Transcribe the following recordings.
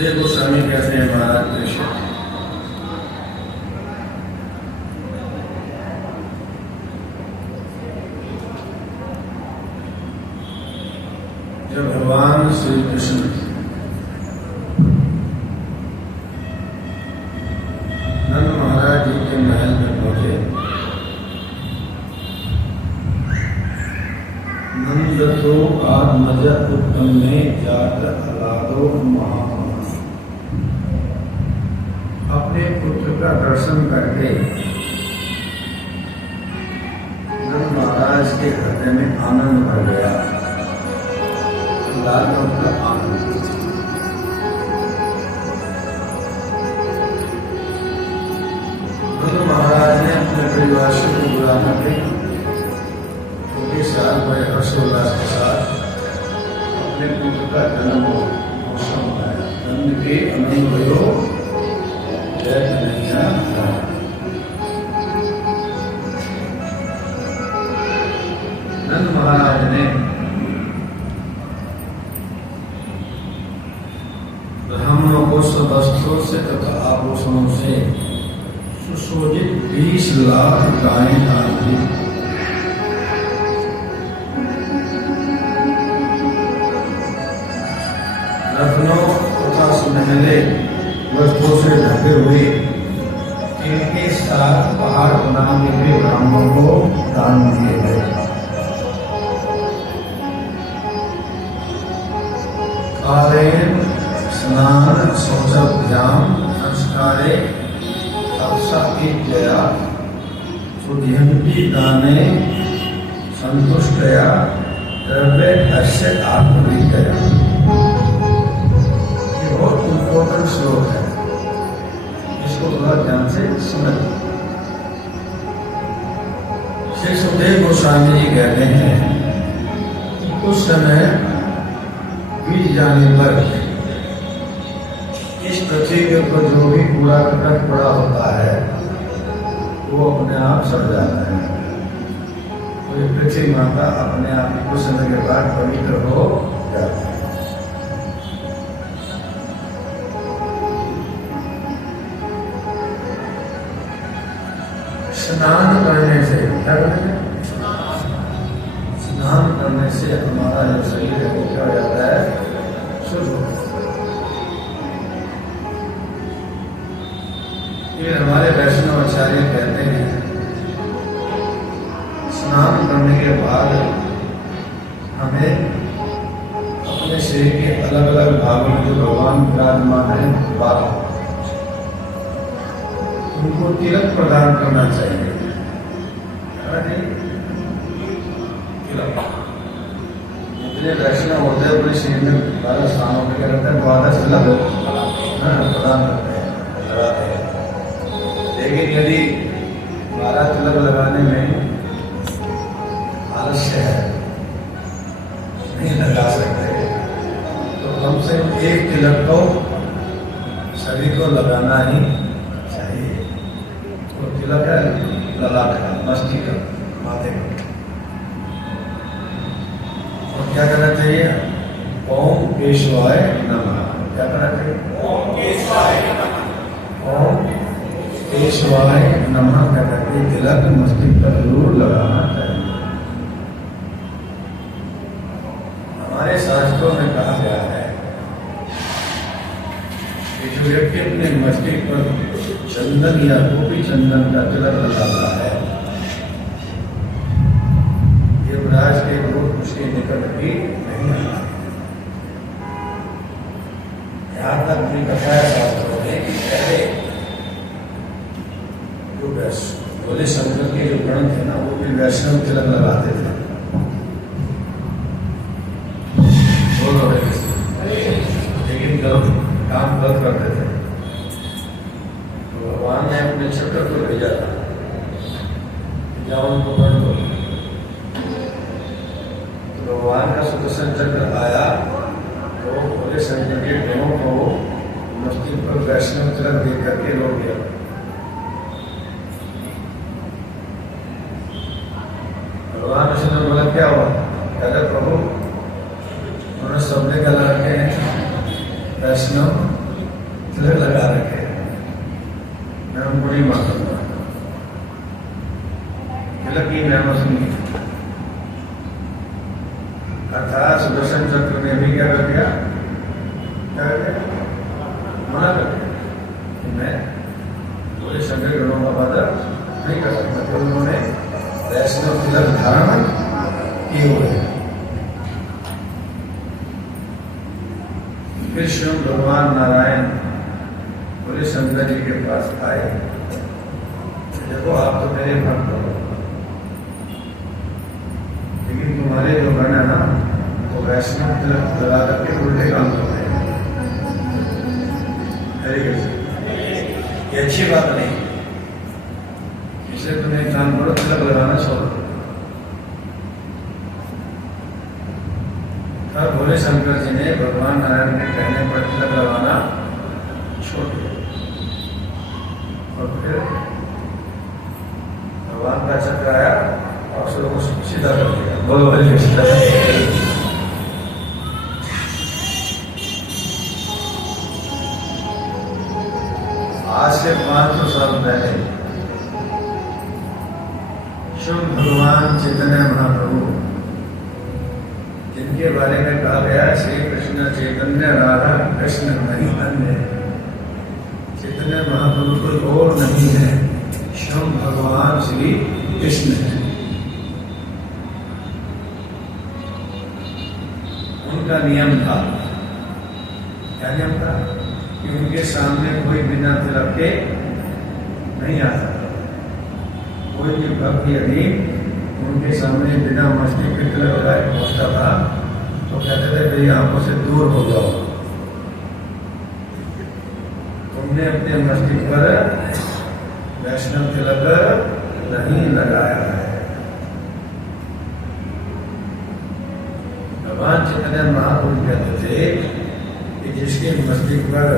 सुखदेव गोस्वामी कहते हैं महाराज कृष्ण, जब भगवान श्री कृष्ण नंद महाराज जी के महल में पहुंचे, नंद तो आत्मज उत्तम में जात अलादो महा, अपने पुत्र का दर्शन करके नंद महाराज के हृदय में आनंद भर गया। लाल मतलब आनंद। नंद महाराज ने अपने परिवार को बुला करके उनके साथ बड़े हर्षोल्लास के साथ अपने पुत्र का जन्म मौसम बनाया। नंद के आनंद भयो जय कन्हैया। नंद महाराज ने ब्राह्मणों को सब वस्त्रों से तथा आभूषणों से सुशोभित 20 लाख गायें दान दी। रत्नों तथा सुनहले वस्त्रों से ढके हुए इनके साथ पहाड़ बनाने के ब्राह्मणों को दान दिए गए। कालेन स्नान शौचभ्याम संस्कारे तपसा की जया सुधियंती दाने संतुष्टया द्रव्य अश्य आत्मविद्या। ये बहुत इम्पोर्टेंट श्लोक है, इसको थोड़ा ध्यान से समझ। श्री सुखदेव गोस्वामी जी कहते हैं कि कुछ समय बीत जाने पर इस पृथ्वी के ऊपर जो भी कूड़ा कचरा पड़ा होता है वो अपने आप सड़ जाता है। तो ये पृथ्वी माता अपने आप कुछ समय के बाद पवित्र हो जाती है। स्नान करने से क्या करते हैं? स्नान करने से हमारा जो शरीर है वो क्या हो जाता है? शुद्ध हो जाता है। फिर हमारे वैष्णव आचार्य कहते हैं स्नान करने के बाद हमें अपने शरीर के अलग अलग भागों में जो भगवान विराजमान है उनको तिलक प्रदान करना चाहिए। जितने वैष्णव होते हैं अपने शरीर में 12 स्थानों पर क्या करते हैं? 12 तिलक प्रदान करते हैं, लगाते हैं। लेकिन यदि 12 तिलक लगाने में आलस्य है, नहीं लगा सकते, तो कम से कम एक तिलक तो शरीर को लगाना ही चाहिए। तो तिलक है ललाट का, मस्तिष्क का, माथे का। और क्या करना चाहिए? ओम केशवाय नमः। क्या करना चाहिए? ओम केशवाय नमः। ओम केशवाय नमः करके तिलक मस्तिष्क पर जरूर लगाना चाहिए। हमारे शास्त्रों में कहा गया है कि जो व्यक्ति अपने मस्तिष्क पर चंदन या गोपी चंदन का तिलक लगाता है, युवराज के दूत उसके निकट भी नहीं आता। यहाँ तक भी बताया शास्त्रों ने कि पहले बोले शंकर के जो गण थे ना, वो भी वैष्णव तिलक लगाते थे। लेकिन गलत काम गलत करते थे, तो भगवान ने अपने चक्र को भेजा था, जाओ उनको पढ़ लो। तो भगवान का सुदर्शन चक्र आया तो बोले शंकर के गणों को मस्तिष्क पर वैष्णव तिलक दे करके रोक दिया। भगवान विष्णु ने बोला क्या हुआ? कहते प्रभु उन्होंने सबने क्या लगा के वैष्णव नहीं मार सकता। तिलक की महिमा सुनी, अर्थात सुदर्शन चक्र ने भी क्या कर दिया, क्या कर दिया, मना कर दिया कि मैं पूरे शंकर गणों का आदर नहीं कर सकता। तो उन्होंने वैष्णव तिलक धारण किए हुए हैं। फिर स्वयं भगवान नारायण बोले शंकर जी के पास आए, देखो आप तो मेरे भक्त हो, लेकिन तुम्हारे जो गण है ना वो वैष्णव तिलक लगा करके उल्टे काम करते हैं। हरे कृष्ण, ये अच्छी बात नहीं, इसलिए तुम्हें काम करो, तिलक लगाना छोड़ो। तब भोले शंकर जी ने भगवान नारायण के कहने पर तिलक लगाना छोड़ दिया और फिर भगवान का चक्र आया और उसको सीधा कर दिया। बोलो हरे कृष्ण। आज से 500 साल पहले शुभ भगवान चैतन्य महाप्रभु, जिनके बारे में कहा गया श्री कृष्ण चैतन्य राधा कृष्ण नहीं अन्य, चैतन्य महाप्रभु कोई और नहीं है, स्वयं भगवान श्री कृष्ण है। उनका नियम था, क्या नियम था कि उनके सामने कोई बिना तिलक के नहीं आ सकता। कोई भी भक्त यदि उनके सामने बिना मछली के तिलक लगाए पहुंचता था तो कहते थे भाई आंखों से दूर हो जाओ, तुमने अपने मस्तिष्क पर वैष्णव तिलक नहीं लगाया है। भगवान चैतन्य महाप्रभु कहते थे कि जिसके मस्तिष्क पर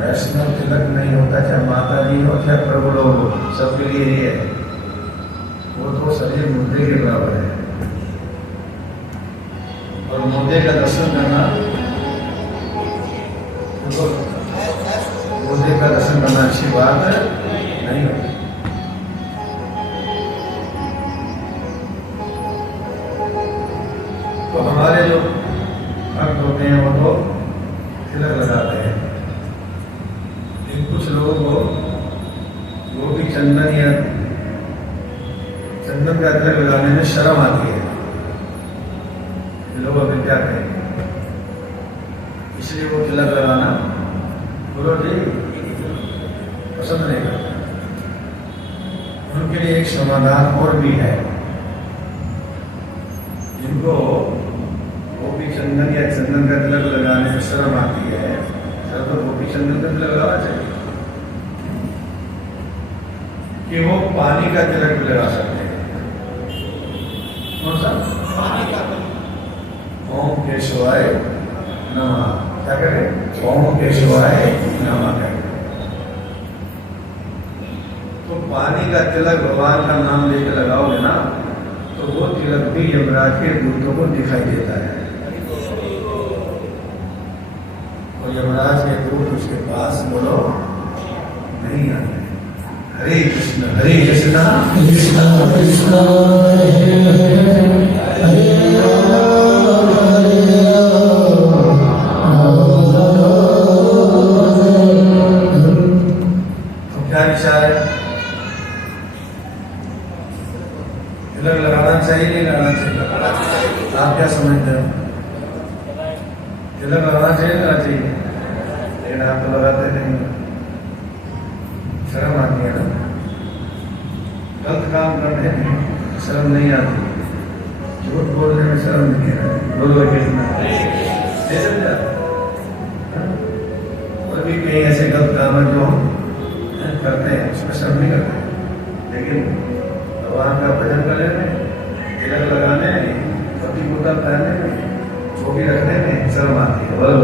वैष्णव तिलक नहीं होता, चाहे माता जी हो चाहे प्रभु लोग हो, सबके लिए ही है, वो तो शरीर मुद्दे के बराबर है। और मुद्दे का दर्शन करना, मुद्दे का दर्शन करना अच्छी बात नहीं होती। तो हमारे जो भक्त होते हैं वो तो तिलक लगाते हैं, लेकिन कुछ लोगों को वो भी चंदन या चंदन का तिलक लगाने में शर्म आती है। लोग अभी क्या कहेंगे, इसलिए वो तिलक लगाना बोलो जी पसंद नहीं करता। उनके लिए एक समाधान और भी है, जिनको वो भी चंदन या चंदन का तिलक लगाने में शर्म आती है, तो वो भी चंदन का तिलक लगाना चाहिए कि वो पानी का तिलक भी लगा सकते हैं। कौन सा? पानी का। ओम केशवाय नमः, क्या करें? ओम केशवाय नमः करें। तो पानी का तिलक भगवान का नाम लेकर लगाओगे ना तो वो तिलक भी यमराज के दूतों को दिखाई देता है, और यमराज के दूत उसके पास बोलो नहीं आते। हरे कृष्ण कृष्ण कृष्ण हरे तो क्या विचार है, तिलक लगाना चाहिए नहीं लगाना चाहिए? आप क्या समझते हो? तिलक लगाना चाहिए ना चाहिए? लेकिन आप तो लगाते नहीं, शर्म आती है ना, गलत काम करने में शर्म नहीं आती, झूठ बोलने में शर्म नहीं है। बोलो कितना और भी कई ऐसे गलत काम है जो करते हैं, उसमें शर्म नहीं करते, लेकिन भगवान का भजन करने में, तिलक लगाने में, पति कुर्ता पहनने में, चोटी रखने में शर्म आती है। बोलो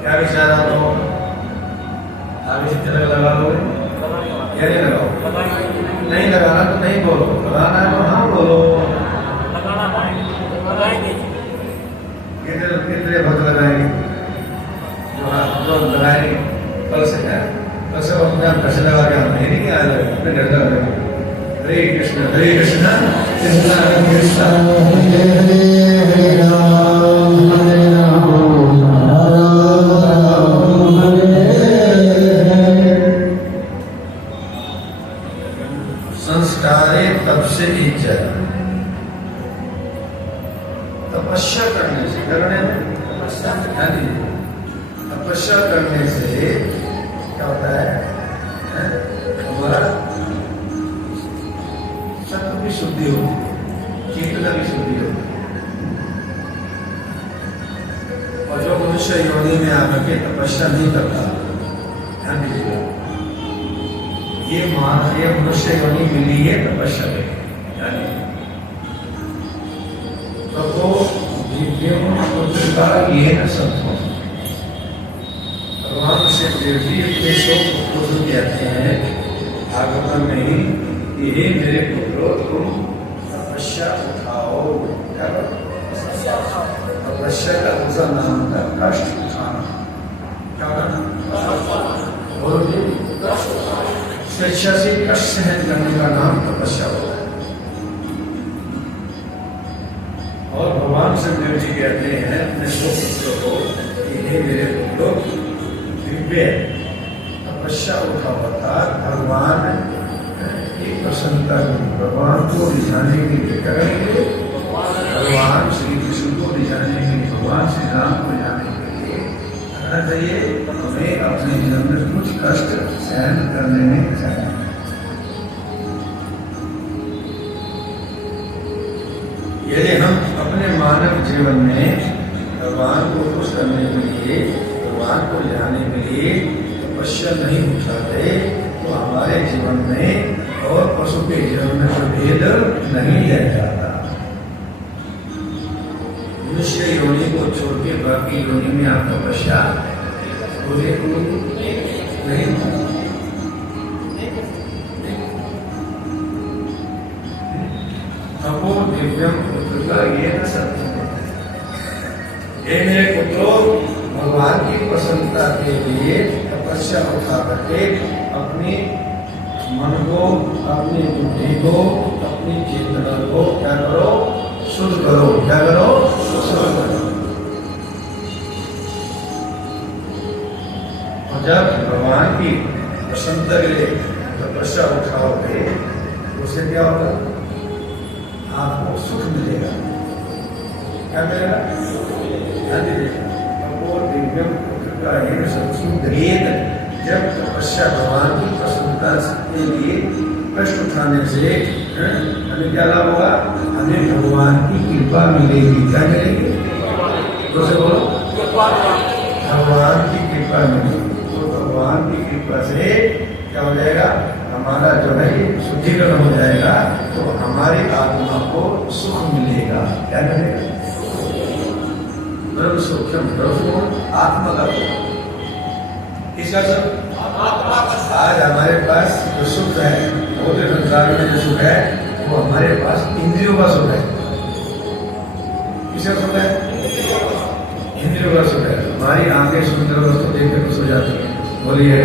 क्या विचार आप हो? आप इसी तिलक लगा लोगे या नहीं लगाओ? नहीं लगाना तो नहीं बोलो, लगाना है तो हाँ बोलो। कितने भक्त लगाएंगे, जो हाथ जो लगाएंगे कल से क्या, कल से अपने आप पैसे लगा के हम नहीं आए अपने घर लगा। हरे कृष्ण कृष्ण कृष्ण कृष्ण हरे राम हरे राम राम हरे। संस्कारे तब से इज्जत, तपस्या करने से, करने में तपस्या करने से क्या होता है, हमारा सत्व की शुद्धि होती है, चेतना की शुद्धि होती है। और जो मनुष्य योनि में आकर के तपस्या नहीं करता, ध्यान दीजिएगा, ये मनुष्य योनि मिली है तपस्या में, यानी तो ये न सब भगवान से देवी अपने शोक को कहते हैं भागवत में ही, ये मेरे पुत्रो तुम तपस्या उठाओ, क्या तपस्या का दूसरा नाम था कष्ट उठाना, क्या करना, बोलो स्वेच्छा से कष्ट सहन करने का नाम तपस्या होता है। और भगवान सुखदेव जी कहते हैं अपने दो पुत्रों को, हे मेरे पुत्रों, दिव्य तपस्या उठाओ था भगवान की प्रसन्नता, भगवान को रिझाने के लिए करेंगे, भगवान श्री कृष्ण को रिझाने के लिए, भगवान श्री राम को रिझाने के लिए कहना चाहिए हमें अपने जीवन में कुछ कष्ट सहन करने में चाहिए। यदि हम अपने मानव जीवन में भगवान को खुश करने के लिए, भगवान को जाने के लिए तपस्या नहीं उठाते तो हमारे जीवन में और पशु के जीवन में कोई भेद नहीं रह जाता। मनुष्य योनि को छोड़ के बाकी योनि में आप तपस्या नहीं, तपो दिव्यम पुत्र का ये न सत्य। ये मेरे पुत्रों, भगवान की प्रसन्नता के लिए तपस्या उठा करके अपनी मन को, अपनी बुद्धि को, अपनी चेतना को क्या करो, शुद्ध करो, क्या करो, शुद्ध करो। और जब भगवान की प्रसन्नता के लिए तपस्या उठाओगे उससे क्या होगा, आपको सुख मिलेगा, क्या मिलेगा, जब तपस्या भगवान की प्रसन्नता के लिए कष्ट उठाने से हमें क्या लाभ होगा, हमें भगवान की कृपा मिलेगी, क्या मिलेगी, तो से बोलो, भगवान की कृपा मिलेगी। तो भगवान की कृपा से क्या हो जाएगा, हमारा जो है शुद्धिकरण हो जाएगा, तो हमारी आत्मा को सुख मिलेगा, क्या मिलेगा, ब्रह्म सूक्ष्म ब्रह्म आत्मा का किसका सुख, आज हमारे पास जो सुख है, भौतिक संसार में जो सुख है वो हमारे पास इंद्रियों का सुख है। किसका सुख है, इंद्रियों का सुख है। हमारी आंखें सुंदर वस्तु देख के खुश हो जाती है, बोलिए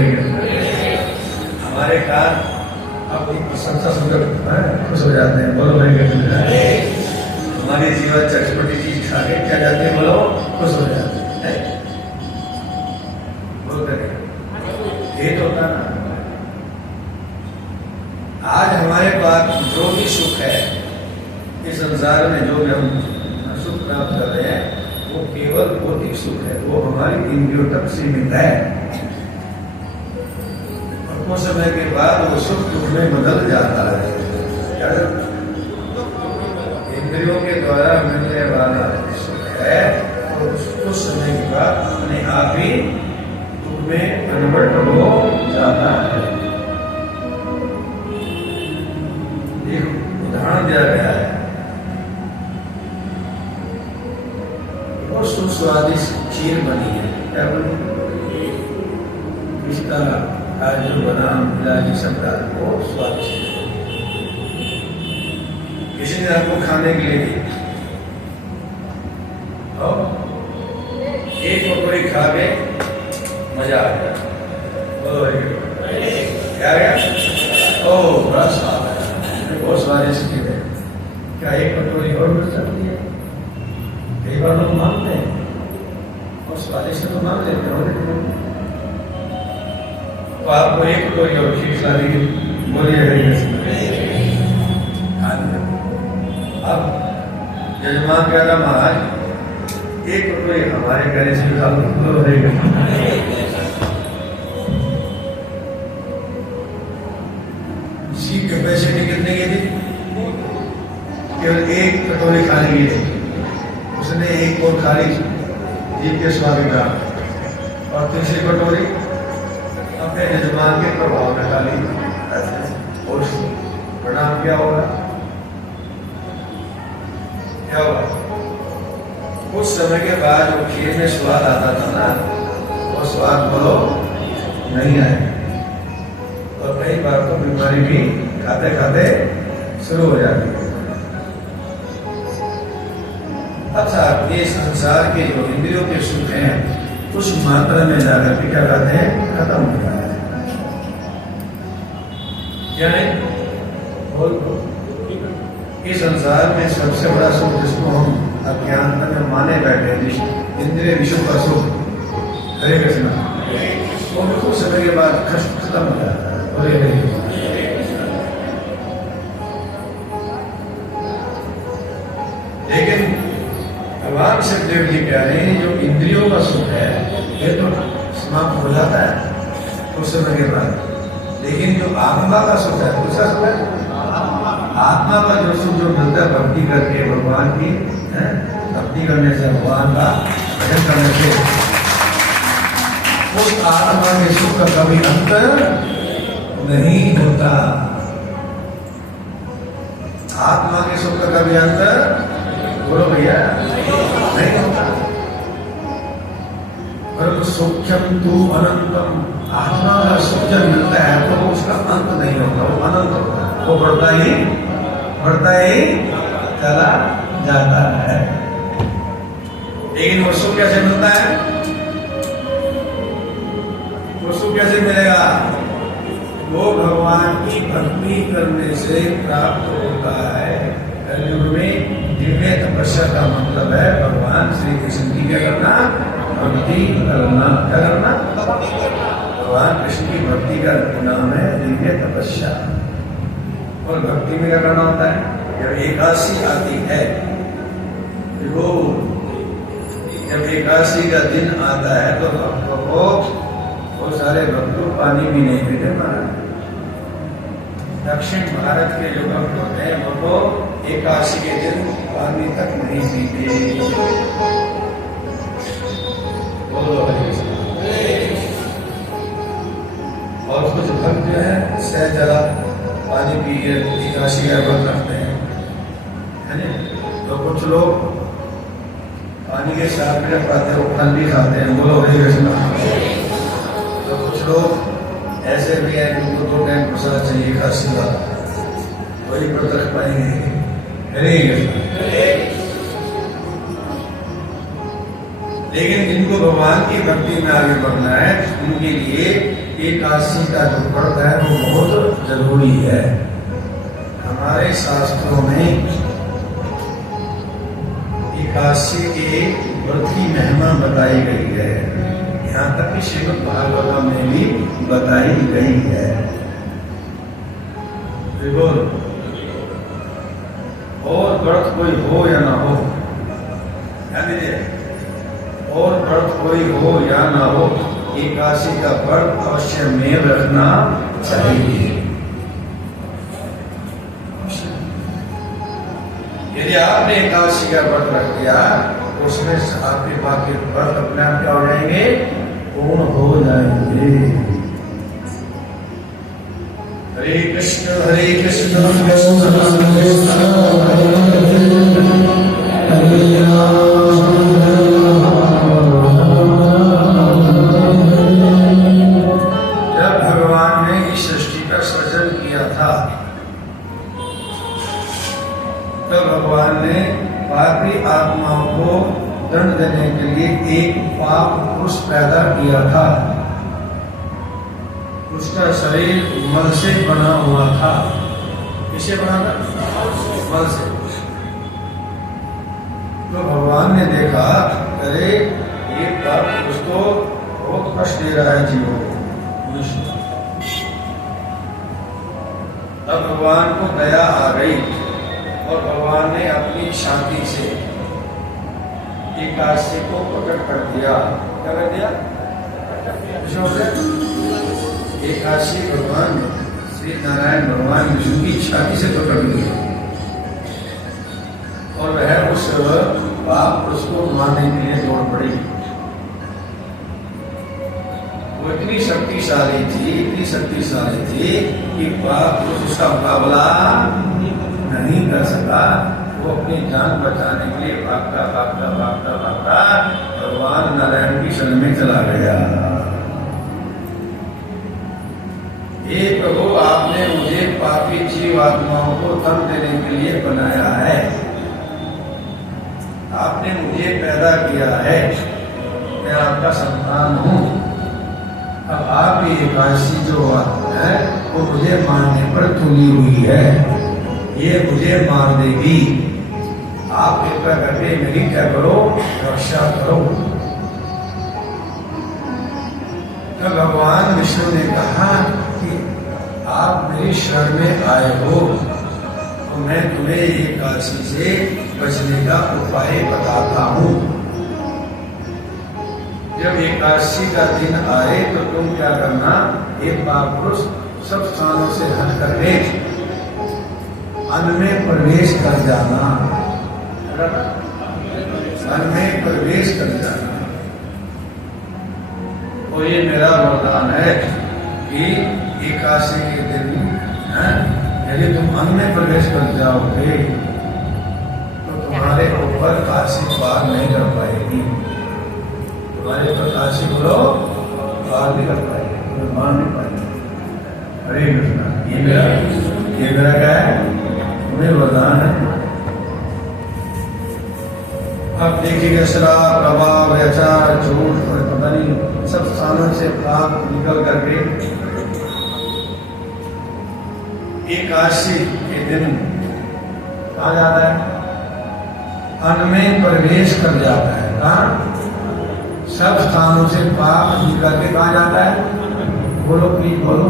हमारे कान अपनी प्रशंसा सुनकर खुश हो जाते हैं, बोलो भाई। हमारी जीवन चटपटी चीज खा के क्या जाते हैं, बोलो खुश हो जाते हैं, भेद होता ना। आज हमारे पास जो भी सुख है इस संसार में, जो भी हम सुख प्राप्त कर रहे हैं वो केवल भौतिक सुख है, वो हमारी इंद्रियों तक सीमित है। और कुछ समय के बाद वो सुख दुख में बदल जाता है। इंद्रियों के द्वारा मिलने वाला सुख है तो कुछ समय के बाद अपने आप ही दुख में कन्वर्ट हो जाता है। उदाहरण दिया गया है, और सुस्वादिष्ट खीर बनी है, क्या बनी, पिस्ता काजू बादाम इलायची सब डाल को स्वादिष्ट, किसी ने आपको खाने के लिए दी, और एक कटोरी खा के मजा आ गया। बोलो क्या गया? ओ बड़ा स्वाद है, बहुत स्वादिष्ट है। क्या एक कटोरी और मिल सकती है? कई बार लोग मांगते हैं और स्वादिष्ट तो मांग लेते हैं, तो आपको एक कटोरी और खीर खिला देगी। बोलिए अब यजमान क्या था, महाराज एक कटोरी हमारे घर से रहेगा। इसकी कैपेसिटी कितने की थी? केवल एक कटोरी खाने की थी। उसने एक और खाली जीभ के स्वाद का, और तीसरी कटोरी अपने यजमान के प्रभाव में डाली। और परिणाम क्या होगा? क्या होगा? कुछ समय के बाद वो खीर में स्वाद आता था ना, वो स्वाद बोलो नहीं आए, और कई बार तो बीमारी भी खाते खाते शुरू हो जाती है। अच्छा, ये संसार के जो इंद्रियों के सुख हैं कुछ मात्रा में जाकर के क्या कहते हैं, खत्म हो जाता है। क्या है? इस संसार में सबसे बड़ा सुख जिसको हम अज्ञानता में माने बैठे हैं, इंद्रिय विषयों का सुख, हरे कृष्ण, वो कुछ समय के बाद खत्म हो जाता है। बोले लेकिन भगवान सुखदेव जी कह रहे हैं जो इंद्रियों का सुख है ये तो समाप्त हो जाता है कुछ समय के बाद, लेकिन जो आत्मा का सुख है, दूसरा सुख है आत्मा का जो सुख जो मिलता है भक्ति करके भगवान की भक्ति करने से, भगवान का भजन करने से, उस आत्मा के सुख का कभी अंतर नहीं होता। आत्मा के सुख का कभी अंतर, बोलो भैया, नहीं होता। पर सुख्यम तू अनंतम, आत्मा का सुख जब मिलता है तो उसका अंत नहीं होता, वो अनंत होता है, वो बढ़ता ही चला जाता है। लेकिन वो सुख कैसे मिलता है? वो सुख कैसे मिलेगा? वो भगवान की भक्ति करने से प्राप्त होता है। कलयुग में दिव्य तपस्या का मतलब है भगवान श्री कृष्ण की क्या करना, भक्ति करना। क्या करना? भगवान कृष्ण की भक्ति का नाम है दिव्य तपस्या। और भक्ति में क्या करना होता है? जब एकादशी आती है, जब एकादशी का दिन आता है तो भक्तों को, वो सारे भक्तों पानी भी नहीं पीते। दक्षिण भारत के जो भक्त होते हैं वो तो एकादशी के दिन पानी तक नहीं पीते। और कुछ भक्त जो है सहज जला पानी पी के एकादशी का व्रत रखते हैं, है ना? तो कुछ लोग पानी के साथ में पाते हैं, फल भी खाते हैं। बोलो हरे कृष्ण। तो कुछ लोग ऐसे भी हैं जिनको 2 टाइम प्रसाद चाहिए एकादशी का, वही व्रत रख पाएंगे। हरे कृष्ण। लेकिन जिनको भगवान की भक्ति में आगे बढ़ना है उनके लिए एकादशी का जो व्रत है वो बहुत जरूरी है। हमारे शास्त्रों में एकादशी के व्रत की महिमा बताई गई है, यहाँ तक कि श्रीमद् भागवत में भी बताई गई है। और व्रत कोई हो या ना हो, और व्रत कोई हो या ना हो, एकादशी का व्रत अवश्य में रखना चाहिए। यदि आपने एकादशी का व्रत रख दिया तो उसमें आपके बाकी व्रत अपने आप क्या हो जाएंगे, पूर्ण हो जाएंगे। हरे कृष्ण हरे कृष्ण कृष्ण कृष्ण हरे राम। जब भगवान ने इस सृष्टि का सृजन किया था तो भगवान ने पापी आत्माओं को दंड देने के लिए एक पाप पुरुष पैदा किया था। उसका शरीर मल से बना हुआ था। किससे बना था? मल से। तो भगवान ने देखा, अरे ये पाप पुरुष तो बहुत कष्ट दे रहा है जीवों को। तब भगवान को दया आ गई और भगवान ने अपनी छाती से एकादशी को प्रकट कर दिया। क्या कर दिया? एकादशी भगवान श्री नारायण भगवान विष्णु की छाती से प्रकट हुई और वह उस पाप उसको मारने के लिए दौड़ पड़ी। वो इतनी शक्तिशाली थी कि पाप उसका मुकाबला नहीं कर सका। वो अपनी जान बचाने के लिए भागता भगवान नारायण की शरण में चला गया। हे प्रभु, आपने मुझे पापी जीवात्माओं को दम देने के लिए बनाया है। आपने मुझे पैदा किया है, मैं आपका संतान हूँ। अब आपकी एकादशी जो है वो मुझे मारने पर तुली हुई है, ये मुझे मार देगी। आप कृपया करके मेरी क्या करो, रक्षा करो। तो भगवान विष्णु ने कहा कि आप मेरी शरण में आए हो तो मैं तुम्हें एकादशी से बचने का उपाय बताता हूँ। जब एकादशी का दिन आए तो तुम क्या करना, एक महापुरुष सब स्थानों से हट करके अन्न में प्रवेश कर जाना। अन्न में प्रवेश कर जाना। और ये मेरा वरदान है कि एकादशी के दिन यदि तुम अन्न में प्रवेश कर जाओगे तो तुम्हारे ऊपर काशी पार नहीं कर पाएगी। तुम्हारे प्रकाशी बोलो पार नहीं कर पाएंगे, तुम्हें मान नहीं पाएंगे। हरे कृष्णा। ये मेरा क्या है? तुम्हें वरदान है। अब देखिएगा शराब, प्रभाव, व्यचार, झूठ और पता नहीं सब स्थानों से पाप निकल करके एकादशी के दिन कहा जाता है, अन्न में प्रवेश कर जाता है। कहाँ? सब स्थानों से पाप निकल के कहा जाता है, बोलो प्लीज बोलो,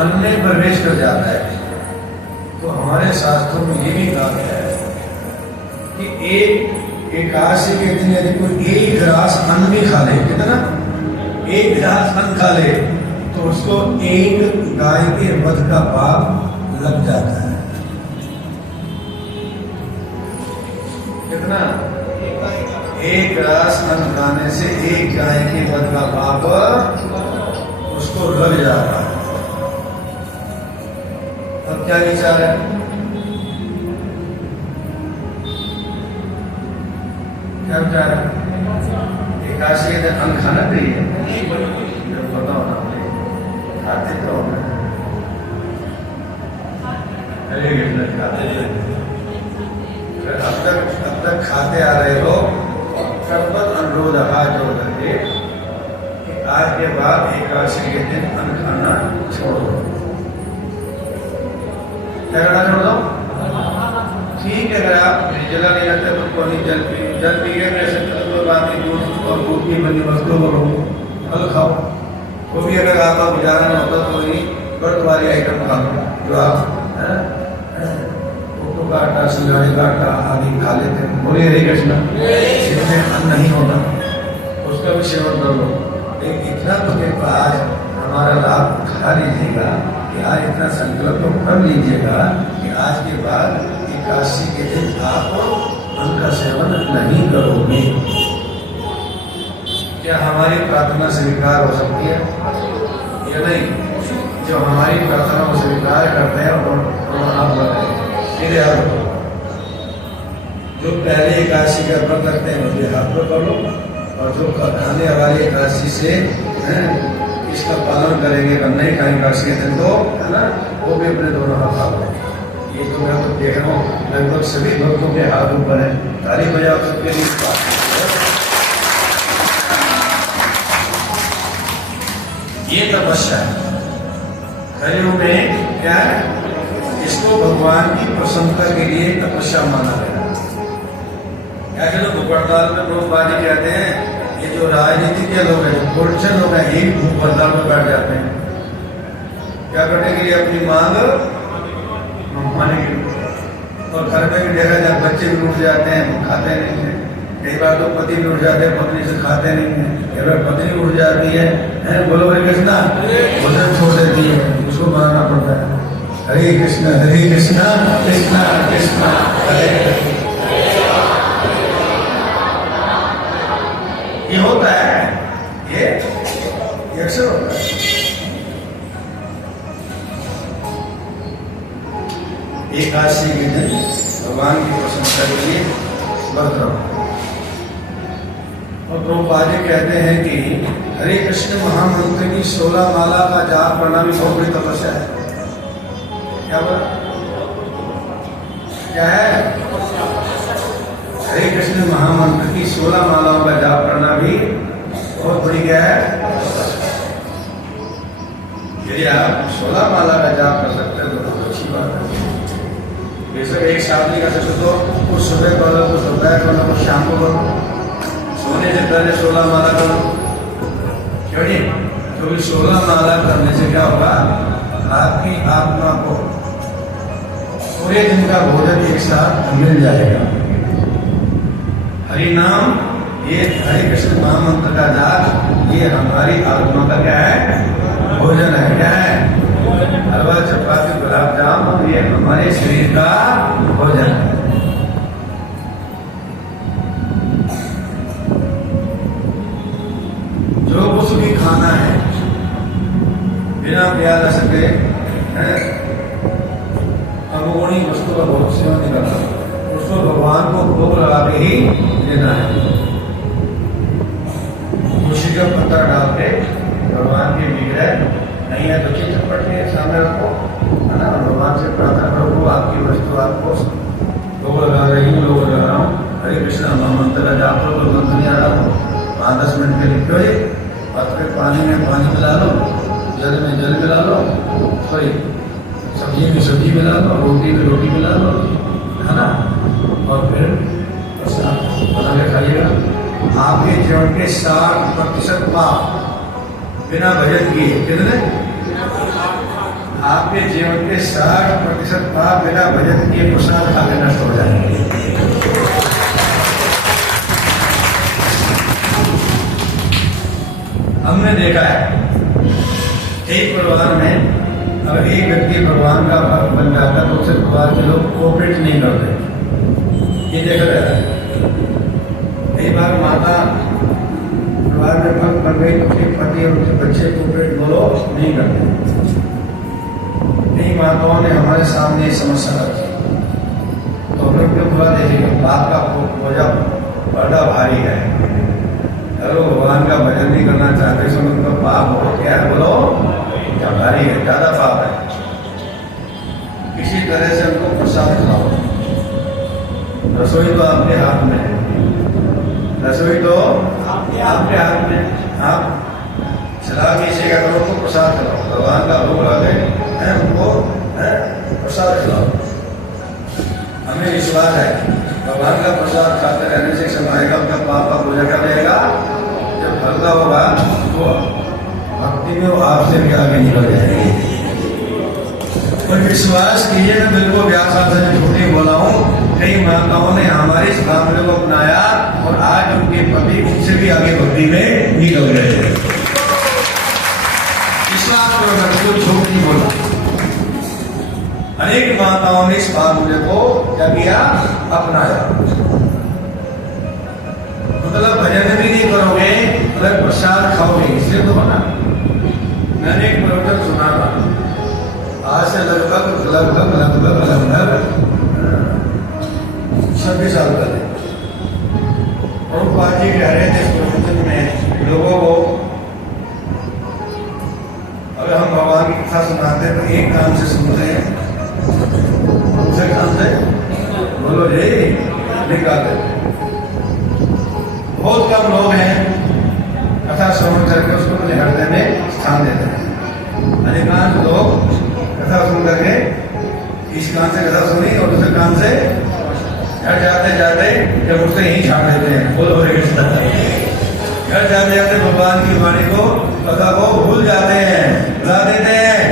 अन्न में प्रवेश कर जाता है। तो हमारे शास्त्रों में ये भी कहा गया है कि एक एकादशी के दिन यदि कोई एक गिलास अन्न भी खा ले, कितना? एक गिलास अन्न खा ले तो उसको एक गाय के वध का पाप लग जाता है। कितना? एक गिलास अन्न खाने से एक गाय के वध का पाप उसको लग जाता है। अब क्या विचार है? क्या विचार है? एकादशी के दिन अन्न खाना चाहिए? बताओ ना, खाते तो खाते अब तक खाते आ रहे हो। सर्वत अनुरोध हाथ जोड़ करके कि आज के बाद एकादशी के दिन अन्न खाना छोड़ दो। क्या करना छोड़ दो? ठीक है, अगर आप जला नहीं रखते तो कोई जल पी के वैसे बात दूध और दूध की बनी वस्तु करो, फल खाओ। वो भी अगर आपका गुजारा नहीं होता तो वही व्रत वाली आइटम खा लो जो आप का आटा, सिंगाड़े का आटा आदि खा लेते हैं। बोलिए हरे कृष्णा। जिसमें अन्न नहीं होता उसका भी सेवन कर लो। लेकिन इतना तो के पास हमारा लाभ खा लीजिएगा कि आज इतना संकल्प तो कर लीजिएगा कि आज के बाद एकादशी के दिन आप अन्न का सेवन नहीं करोगे। क्या हमारी प्रार्थना स्वीकार हो सकती है या नहीं? जो हमारी प्रार्थना को स्वीकार करते हैं और आप बताएं जो पहले एकादशी का व्रत रखते हैं उनके हाथ में कर लो, और जो खाने वाली एकादशी से इसका पालन करेंगे, नहीं खाएंगे एकादशी के दिन तो है ना, वो भी अपने दोनों हाथ खा लेंगे। ये तो मैं तो देख रहा हूँ लगभग सभी भक्तों के हाथ ऊपर है। ताली बजाओ सबके लिए। ये तपस्या है। कलयुग में क्या है, इसको भगवान की प्रसन्नता के लिए तपस्या माना गया। ऐसे तो भूख हड़ताल में लोग कहते हैं, ये जो राजनीति के लोग हैं, पॉलिटिशियन लोग हैं, ये भूख हड़ताल में बैठ जाते हैं। क्या करने के लिए? अपनी मांग माने के लिए। और घर में भी देखा जाए, बच्चे भी उठ जाते हैं, खाते नहीं है। कई बार तो पति भी उठ जाते हैं, पत्नी से खाते नहीं है। कई बार पत्नी उठ जाती है, बोलो हरे कृष्णा, भोजन छोड़ देती है, उसको बनाना पड़ता है। हरे कृष्णा कृष्णा कृष्णा हरे हरे। ये होता है, ये अक्सर होता है। एकादशी के दिन भगवान की प्रशंसा के लिए व्रत रखो। और प्रभुपाद जी कहते हैं कि हरे कृष्ण महामंत्र की 16 माला का जाप करना भी बहुत बड़ी तपस्या है। क्या बोला? क्या है? हरे कृष्ण महामंत्र की 16 मालाओं का जाप करना भी बहुत बड़ी क्या है? यदि आप 16 माला का जाप कर सकते हैं तो बहुत अच्छी बात है। बेशक एक साथ नहीं कर सकते तो कुछ सुबह करो, कुछ दोपहर करो, कुछ शाम को करो, सोने से पहले 16 माला करो। क्यों नहीं? क्योंकि 16 माला करने से क्या होगा, आपकी आत्मा को पूरे दिन का भोजन एक साथ मिल जाएगा। हरि नाम, ये हरे कृष्ण महामंत्र का जाप, ये हमारी आत्मा का क्या है? भोजन है। क्या है? हलवा, चपाती, गुलाब जामुन, ये हमारे शरीर का भोजन है। जो कुछ भी खाना है बिना प्याज सके अवगुणी वस्तु का बहुत सेवन नहीं करना, उसको भगवान को भोग लगा के ही लेना है। तुलसी का पत्ता डाल के भगवान के विग्रह नहीं है तो चित्रपट के सामने रखो, है ना, भगवान से प्रार्थना करो, आपकी वस्तु आपको भोग लगा रही हूँ, लोग लगा रहा हूँ। हरे कृष्ण महामंत्र का जाप करो, तो मंत्र नहीं आ रहा हो, 5-10 मिनट के लिखो, और फिर पानी में पानी मिला लो, जल में जल मिला लो, सॉरी सब्जी में सब्जी मिला लो, रोटी में रोटी मिला लो, है ना, और फिर बना के खाइएगा। आपके जीवन के 60% पाप बिना भजन किए, कितने? आपके जीवन के 60% पाप बिना भजन किए प्रसाद खा के नष्ट हो जाएंगे। हमने देखा है एक परिवार में अगर एक व्यक्ति भगवान का भक्त बन जाता तो उसे परिवार के लोग कोऑपरेट नहीं करते। ये देखा जाता है। कई बार माता परिवार में भक्त बन गई तो उसके पति और उसके बच्चे कोऑपरेट बोलो नहीं करते। कई माताओं ने हमारे सामने समस्या रखी तो हम लोग क्यों बुरा देखेंगे, बाप का बोझा बड़ा भारी है। चलो भगवान का भजन नहीं करना चाहते सो उनका पाप हो क्या है, बोलो क्या भारी है, ज्यादा पाप है। किसी तरह से उनको प्रसाद खिलाओ। रसोई तो आपके हाथ में है, रसोई तो आपके हाथ में। आप चला कीजिए क्या करो, उनको प्रसाद खिलाओ। भगवान का भोग लगे है, उनको प्रसाद खिलाओ। हमें विश्वास है भगवान का प्रसाद खाते रहने से समाएगा, उनका पाप का बोझा क्या रहेगा। जब हल्का होगा तो भक्ति में वो आपसे भी आगे निकल जाएगी। और विश्वास कीजिए, मैं बिल्कुल व्यास से झूठ नहीं बोला हूँ। कई माताओं ने हमारे इस मामले को अपनाया और आज उनके पति उनसे भी आगे भक्ति में निकल गए थे। विश्वास करो, मैं बिल्कुल झूठ नहीं बोला। अनेक माताओं ने इस मामले को क्या किया, अपनाया। मतलब भजन भी नहीं करोगे, अगर प्रसाद खाओगे, इसलिए तो बना। मैंने एक प्रवचन सुना था आज से लगभग 26 साल पहले। और बाजी कह रहे थे इस प्रवचन में लोगों को, अगर हम भगवान की कथा सुनाते हैं तो एक कान से सुनते हैं, दूसरे कान से बोलो रे निकालते। बहुत कम लोग हैं कथा श्रवण करके उसको अपने हृदय में स्थान देते हैं। इस कान से कथा सुनी और दूसरे कान से घर जाते जाते जब उससे यही छाड़ देते हैं, बोलो हरे कृष्ण। घर जाते जाते भगवान की वाणी को, कथा को भूल जाते हैं, भुला देते हैं।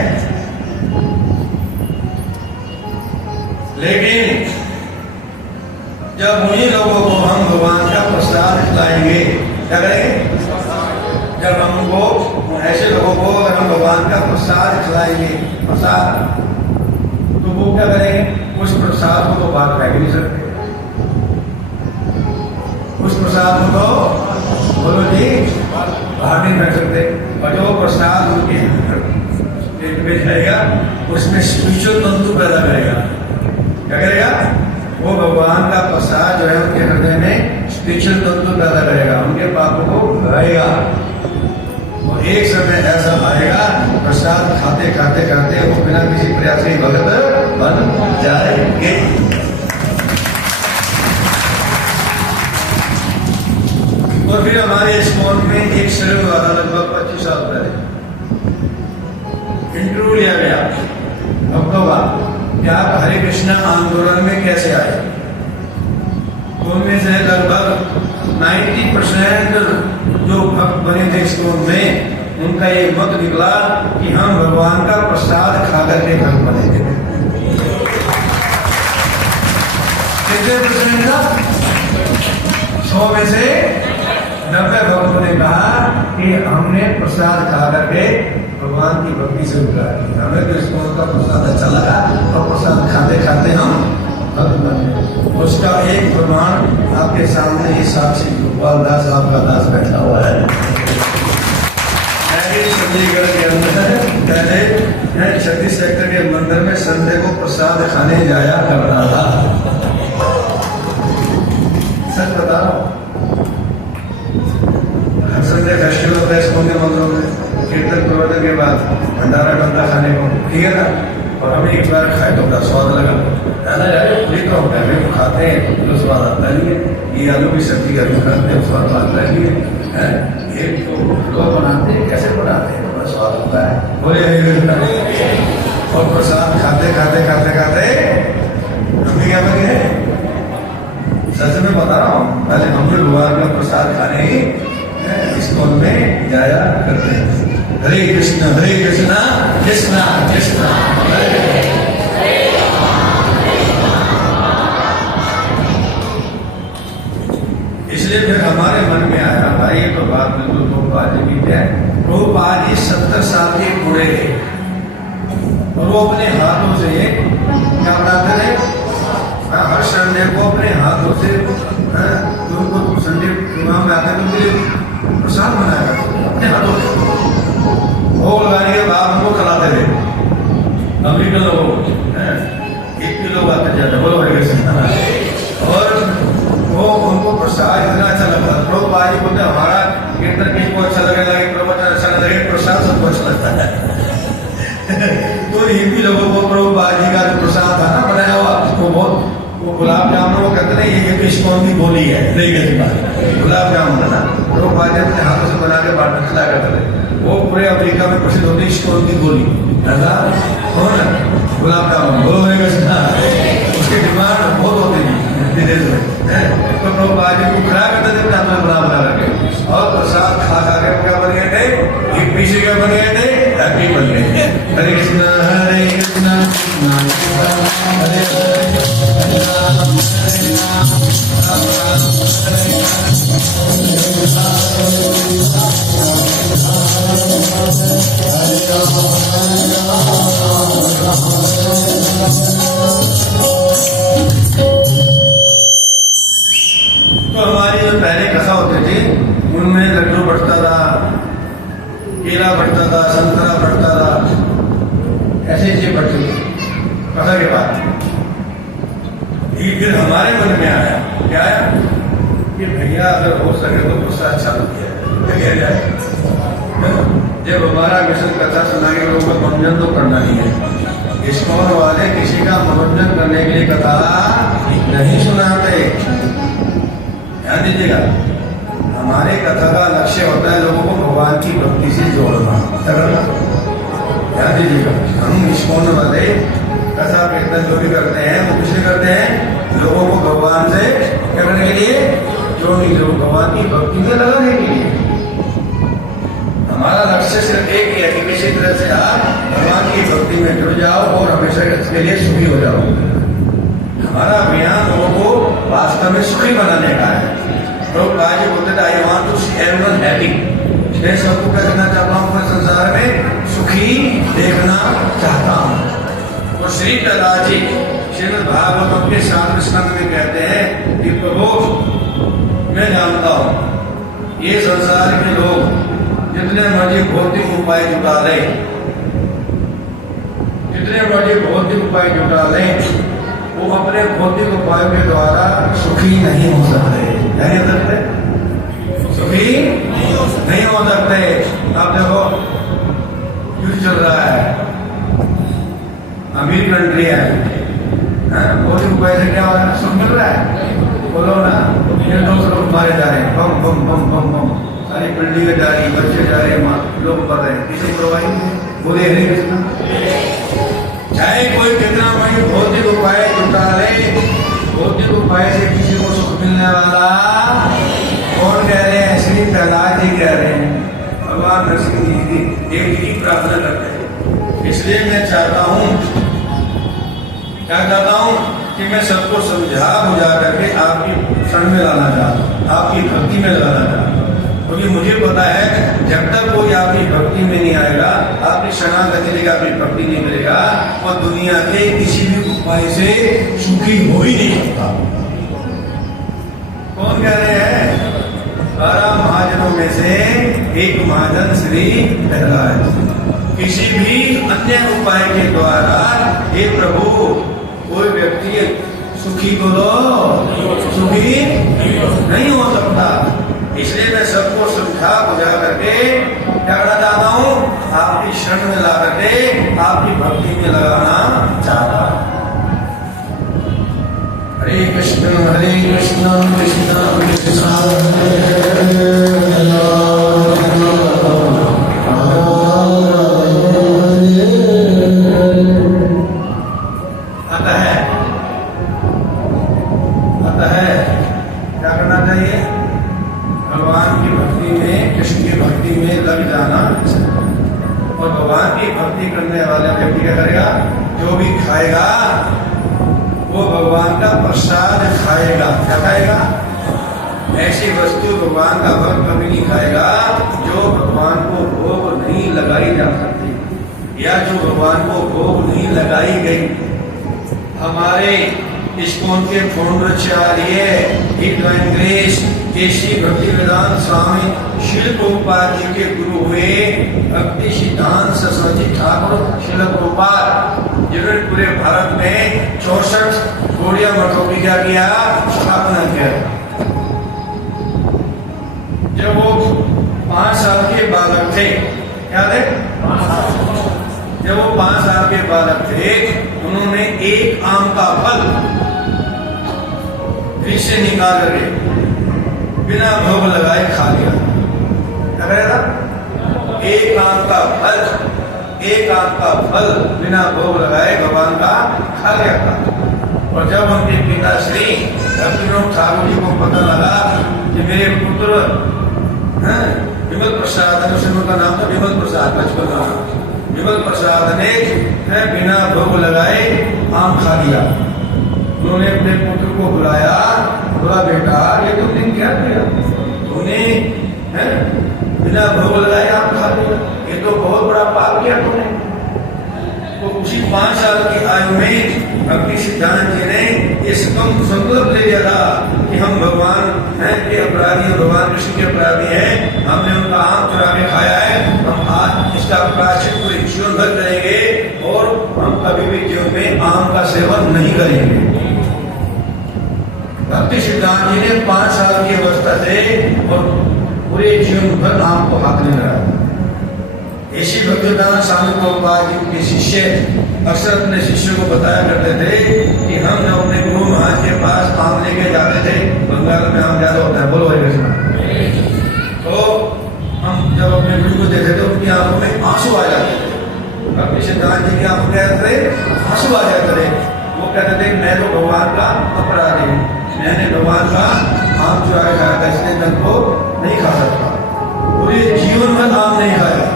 लेकिन जब उन्हीं लोगों को हम भगवान का प्रसाद खिलाएंगे, क्या करेंगे? जब हमको ऐसे लोगों को अगर हम भगवान का प्रसाद खिलाएंगे, प्रसाद, तो वो क्या करेंगे? उस प्रसाद को तो बाहर फेंक नहीं सकते। उस प्रसाद को तो बोलो जी बाहर नहीं फेंक सकते। और जो प्रसाद उनके पेट में जाएगा उसमें स्पिरिचुअल तंतु पैदा करेगा। क्या करेगा? वो भगवान का प्रसाद जो है उनके हृदय में स्पिरिचुअल तंतु पैदा करेगा, उनके पापों को भगाएगा। वो एक समय ऐसा आएगा, प्रसाद खाते खाते खाते वो बिना किसी प्रयास के भगत बन जाएंगे। और फिर हमारे इस्कॉन में एक शरीर द्वारा लगभग 25 साल पहले इंटरव्यू लिया गया भक्तों का कि आप हरे कृष्णा आंदोलन में कैसे आए। उनमें से लगभग 90% जो भक्त बने थे इस्कॉन में, उनका ये मत निकला कि हम भगवान का प्रसाद खा करके भक्त बने थे। कितने परसेंट का? 100 में से 90 भक्तों ने कहा कि हमने प्रसाद खा करके भगवान की भक्ति से उतरा की, हमें तो इसको का प्रसाद अच्छा लगा और प्रसाद खाते खाते हम भक्त बने। उसका एक प्रमाण आपके सामने ये साक्षी गोपाल दास आपका दास बैठा हुआ है। चंडीगढ़ के अंदर पहले 36 सेक्टर के मंदिर में संडे को प्रसाद खाने जाया कर रहा था। सच बता रहा हूं, संडे फेस्टिवल होता है इस्कॉन के मंदिरों में, कीर्तन प्रवचन के बाद भंडारा बनता खाने को, ठीक है ना। और हमें एक बार खाए तो बड़ा स्वाद लगा, है ना यार, ये तो पहले तो खाते हैं तो स्वाद आता नहीं है। ये आलू की सब्जी आलू खाते हैं स्वाद आता नहीं है, ये तो बनाते हैं, कैसे बनाते हैं, बड़ा स्वाद होता है, बोले। और प्रसाद खाते खाते खाते खाते हमें क्या बने, सच में बता रहा हूँ, पहले हम लोग भगवान का प्रसाद खाने इस्कॉन में जाया करते हैं। हरे कृष्णा कृष्णा कृष्णा हरे। इसलिए फिर हमारे मन में आया, भाई ये तो बात बिल्कुल प्रभुपाद जी की है। प्रभुपाद जी 70 साल के बूढ़े थे और वो अपने हाथों से क्या बनाते थे, हर संडे को अपने हाथों से उनको संडे इमाम में आते तो प्रसाद बनाया करते अपने हाथों से, भोग लगाने के बाद उनको खिलाते थे। अभी के लोग 1 किलो आते जाते, बोलो हरे कृष्ण। और वो उनको प्रसाद इतना अच्छा लगता है। प्रभुपाद जी बोलते हमारा कीर्तन किसको अच्छा लगेगा, प्रवचन अच्छा लगेगा, प्रसाद सबको अच्छा लगता है। तो हिंदी लोगों को प्रभुपाद जी का जो प्रसाद था ना बनाया हुआ, वो बहुत, वो गुलाब जामुन वो कहते हैं ये तो इस्कॉन की बोली है, नहीं कहते गुलाब जामुन है ना, प्रभुपाद जी अपने हाथों से बना के बांट खिला करते थे। वो पूरे अमेरिका में प्रसिद्ध होती है इस्कॉन की गोली, ऐसा हो ना, गुलाब जामुन, बोलो हरे कृष्ण। उसकी डिमांड बहुत होती थी विदेश में, तो प्रभुपाद जी को खिला करते थे अपने हाथ में बना करके, और प्रसाद खा खा के क्या बन गए थे, एक पीछे क्या बन गए थे, हैप्पी बन गए। हरे कृष्ण कृष्ण हरे हरे राम तो हमारी जो पहले कथा होती थी उनमें लड्डू बढ़ता था, केला बढ़ता था, संतरा बढ़ता था, ऐसे चीजें बढ़ती थी कथा के बाद। फिर हमारे मन में आया, क्या आया कि भैया अगर हो सके तो प्रसाद चालू किया जाए। जब हमारा मिशन कथा सुना के लोगों को मनोरंजन तो करना ही है, इस्कॉन वाले किसी का मनोरंजन करने के लिए कथा नहीं सुनाते। ध्यान दीजिएगा, हमारे कथा का लक्ष्य होता है लोगों को भगवान की भक्ति से जोड़ना। ध्यान दीजिएगा, हम इस्कॉन वाले ऐसा कीर्तन जो भी करते हैं वो किससे करते हैं? लोगों को भगवान से क्या करने के लिए? जोड़ने, लोग भगवान की भक्ति में लगाने के लिए। हमारा लक्ष्य सिर्फ एक ही है कि किसी तरह से आप भगवान की भक्ति में जुड़ जाओ और हमेशा इसके लिए सुखी हो जाओ। हमारा अभियान लोगों को वास्तव में सुखी बनाने का है। तो आज बोलते थे I want to see everyone happy. मैं सबको क्या करना चाहता हूँ? मैं संसार में सुखी देखना चाहता हूँ। और श्री प्रहलाद जी श्रीमद् भागवतम के 7वें स्कंद में कहते हैं कि प्रभु मैं जानता हूँ ये संसार के लोग जितने मर्जी भौतिक उपाय जुटा ले, जितने मर्जी भौतिक उपाय जुटा ले, वो अपने भौतिक उपाय के द्वारा सुखी नहीं हो सकते। नहीं हो सकते, सुखी नहीं हो सकते। आप देखो युद्ध चल रहा है, अमीर कंट्री है, भौतिक उपाय से क्या हो रहा है? सुख मिल रहा है? बोलो ना। ये 200 लोग मारे जा रहे हैं, बम बम बम बम बम, सारी बिल्डिंगें जा रही, बच्चे जा रहे, लोग मर रहे हैं, किसी प्रवाही बोले हरे कृष्ण। चाहे कोई कितना बड़ी भौतिक उपाय जुटा ले, भौतिक उपाय से किसी को सुख मिलने वाला कौन कह रहे हैं? श्री प्रहलाद जी कह रहे हैं। भगवान नरसिंह जी देव जी की प्रार्थना करते हैं। इसलिए मैं चाहता हूँ, क्या चाहता हूँ कि मैं सबको समझा बुझा करके आपकी शरण में लाना चाहता हूँ, आपकी भक्ति में लगाना चाहता हूँ। क्योंकि मुझे पता है जब तक कोई आपकी भक्ति में नहीं आएगा, आपकी शरणागति लेगा, आपकी भक्ति नहीं मिलेगा, और दुनिया के किसी भी उपाय से सुखी हो ही नहीं सकता। कौन कह रहे हैं? 12 महाजनों में से एक महाजन श्री प्रहलाद। किसी भी अन्य उपाय के द्वारा हे प्रभु कोई व्यक्ति सुखी बोलो सुखी नहीं हो सकता। इसलिए मैं सबको समझा बुझा करके क्या करना चाहता हूँ? आपकी शरण में ला करके आपकी भक्ति में लगाना चाहता हूँ। हरे कृष्ण कृष्ण कृष्ण क्या करना चाहिए? भगवान की भक्ति में, कृष्ण की भक्ति में लग जाना। और भगवान की भक्ति करने वाले व्यक्ति क्या करेगा? जो भी खाएगा वो भगवान का प्रसाद खाएगा। क्या खाएगा? ऐसी वस्तु भगवान का भक्त कभी नहीं खाएगा जो भगवान को भोग नहीं लगाई जा सकती, या जो भगवान को भोग नहीं लगाई गई। हमारे इस्कॉन के फाउंडराचार्य डिवाइन ग्रेस केसी भक्ति वेदांत स्वामी श्रील प्रभुपाद जी के गुरु हुए भक्ति सिद्धांत सरस्वती ठाकुर श्रील प्रभुपाद, जिन्होंने पूरे भारत में 64 गौड़िया मठों की क्या किया? स्थापना किया। जब वो 5 साल के बालक थे, क्या थे? जब वो 5 साल के बालक थे, उन्होंने एक आम का फल फ्रिज से निकाल करके बिना भोग लगाए खा लिया। क्या करेगा? एक आम का फल बिना भोग लगाए भगवान का खा लिया था। और जब उनके पिता श्री भक्तिविनोद ठाकुर जी को पता लगा कि मेरे पुत्र विमल प्रसाद, उनका नाम था विमल प्रसाद, बचपन का विमल प्रसाद ने बिना भोग लगाए आम खा लिया। उन्होंने अपने पुत्र को बुलाया, बोला बेटा ये तुमने क्या किया? तूने बिना भोग लगाए आम खा लिया, ये तो बहुत बड़ा पाप किया तूने। तो उसी 5 साल की आयु में भक्ति सिद्धांत जी ने ये संकल्प ले लिया था कि हम भगवान के अपराधी, भगवान कृष्ण के अपराधी हैं, हमने उनका आम चुरा के खाया है, हम आज इसका प्रायश्चित पूरे जीवन भर करेंगे और हम कभी भी जीवन में आम का सेवन नहीं करेंगे। भक्ति सिद्धांत जी ने 5 साल की अवस्था से और पूरे जीवन भर आम को हाथ में रहा। ऐसी भक्तिदान स्वामी प्रभुपाद जी के शिष्य अक्सर अपने शिष्यों को बताया करते थे कि हम जब अपने गुरु महाराज के पास आम लेके जाते थे, बंगाल में आम ज्यादा होता है, बोलो हरे कृष्ण, तो हम जब अपने गुरु को देखते थे उनकी आंखों में आंसू आ जाते थे। निशिकांत जी की आंखों क्या थे, आंसू आ जाते थे। वो कहते थे मैं तो भगवान का अपराधी हूँ, मैंने भगवान का आम चुरा के खाया था, इसलिए मैं को नहीं खा सकता, पूरे जीवन में आम नहीं खाया।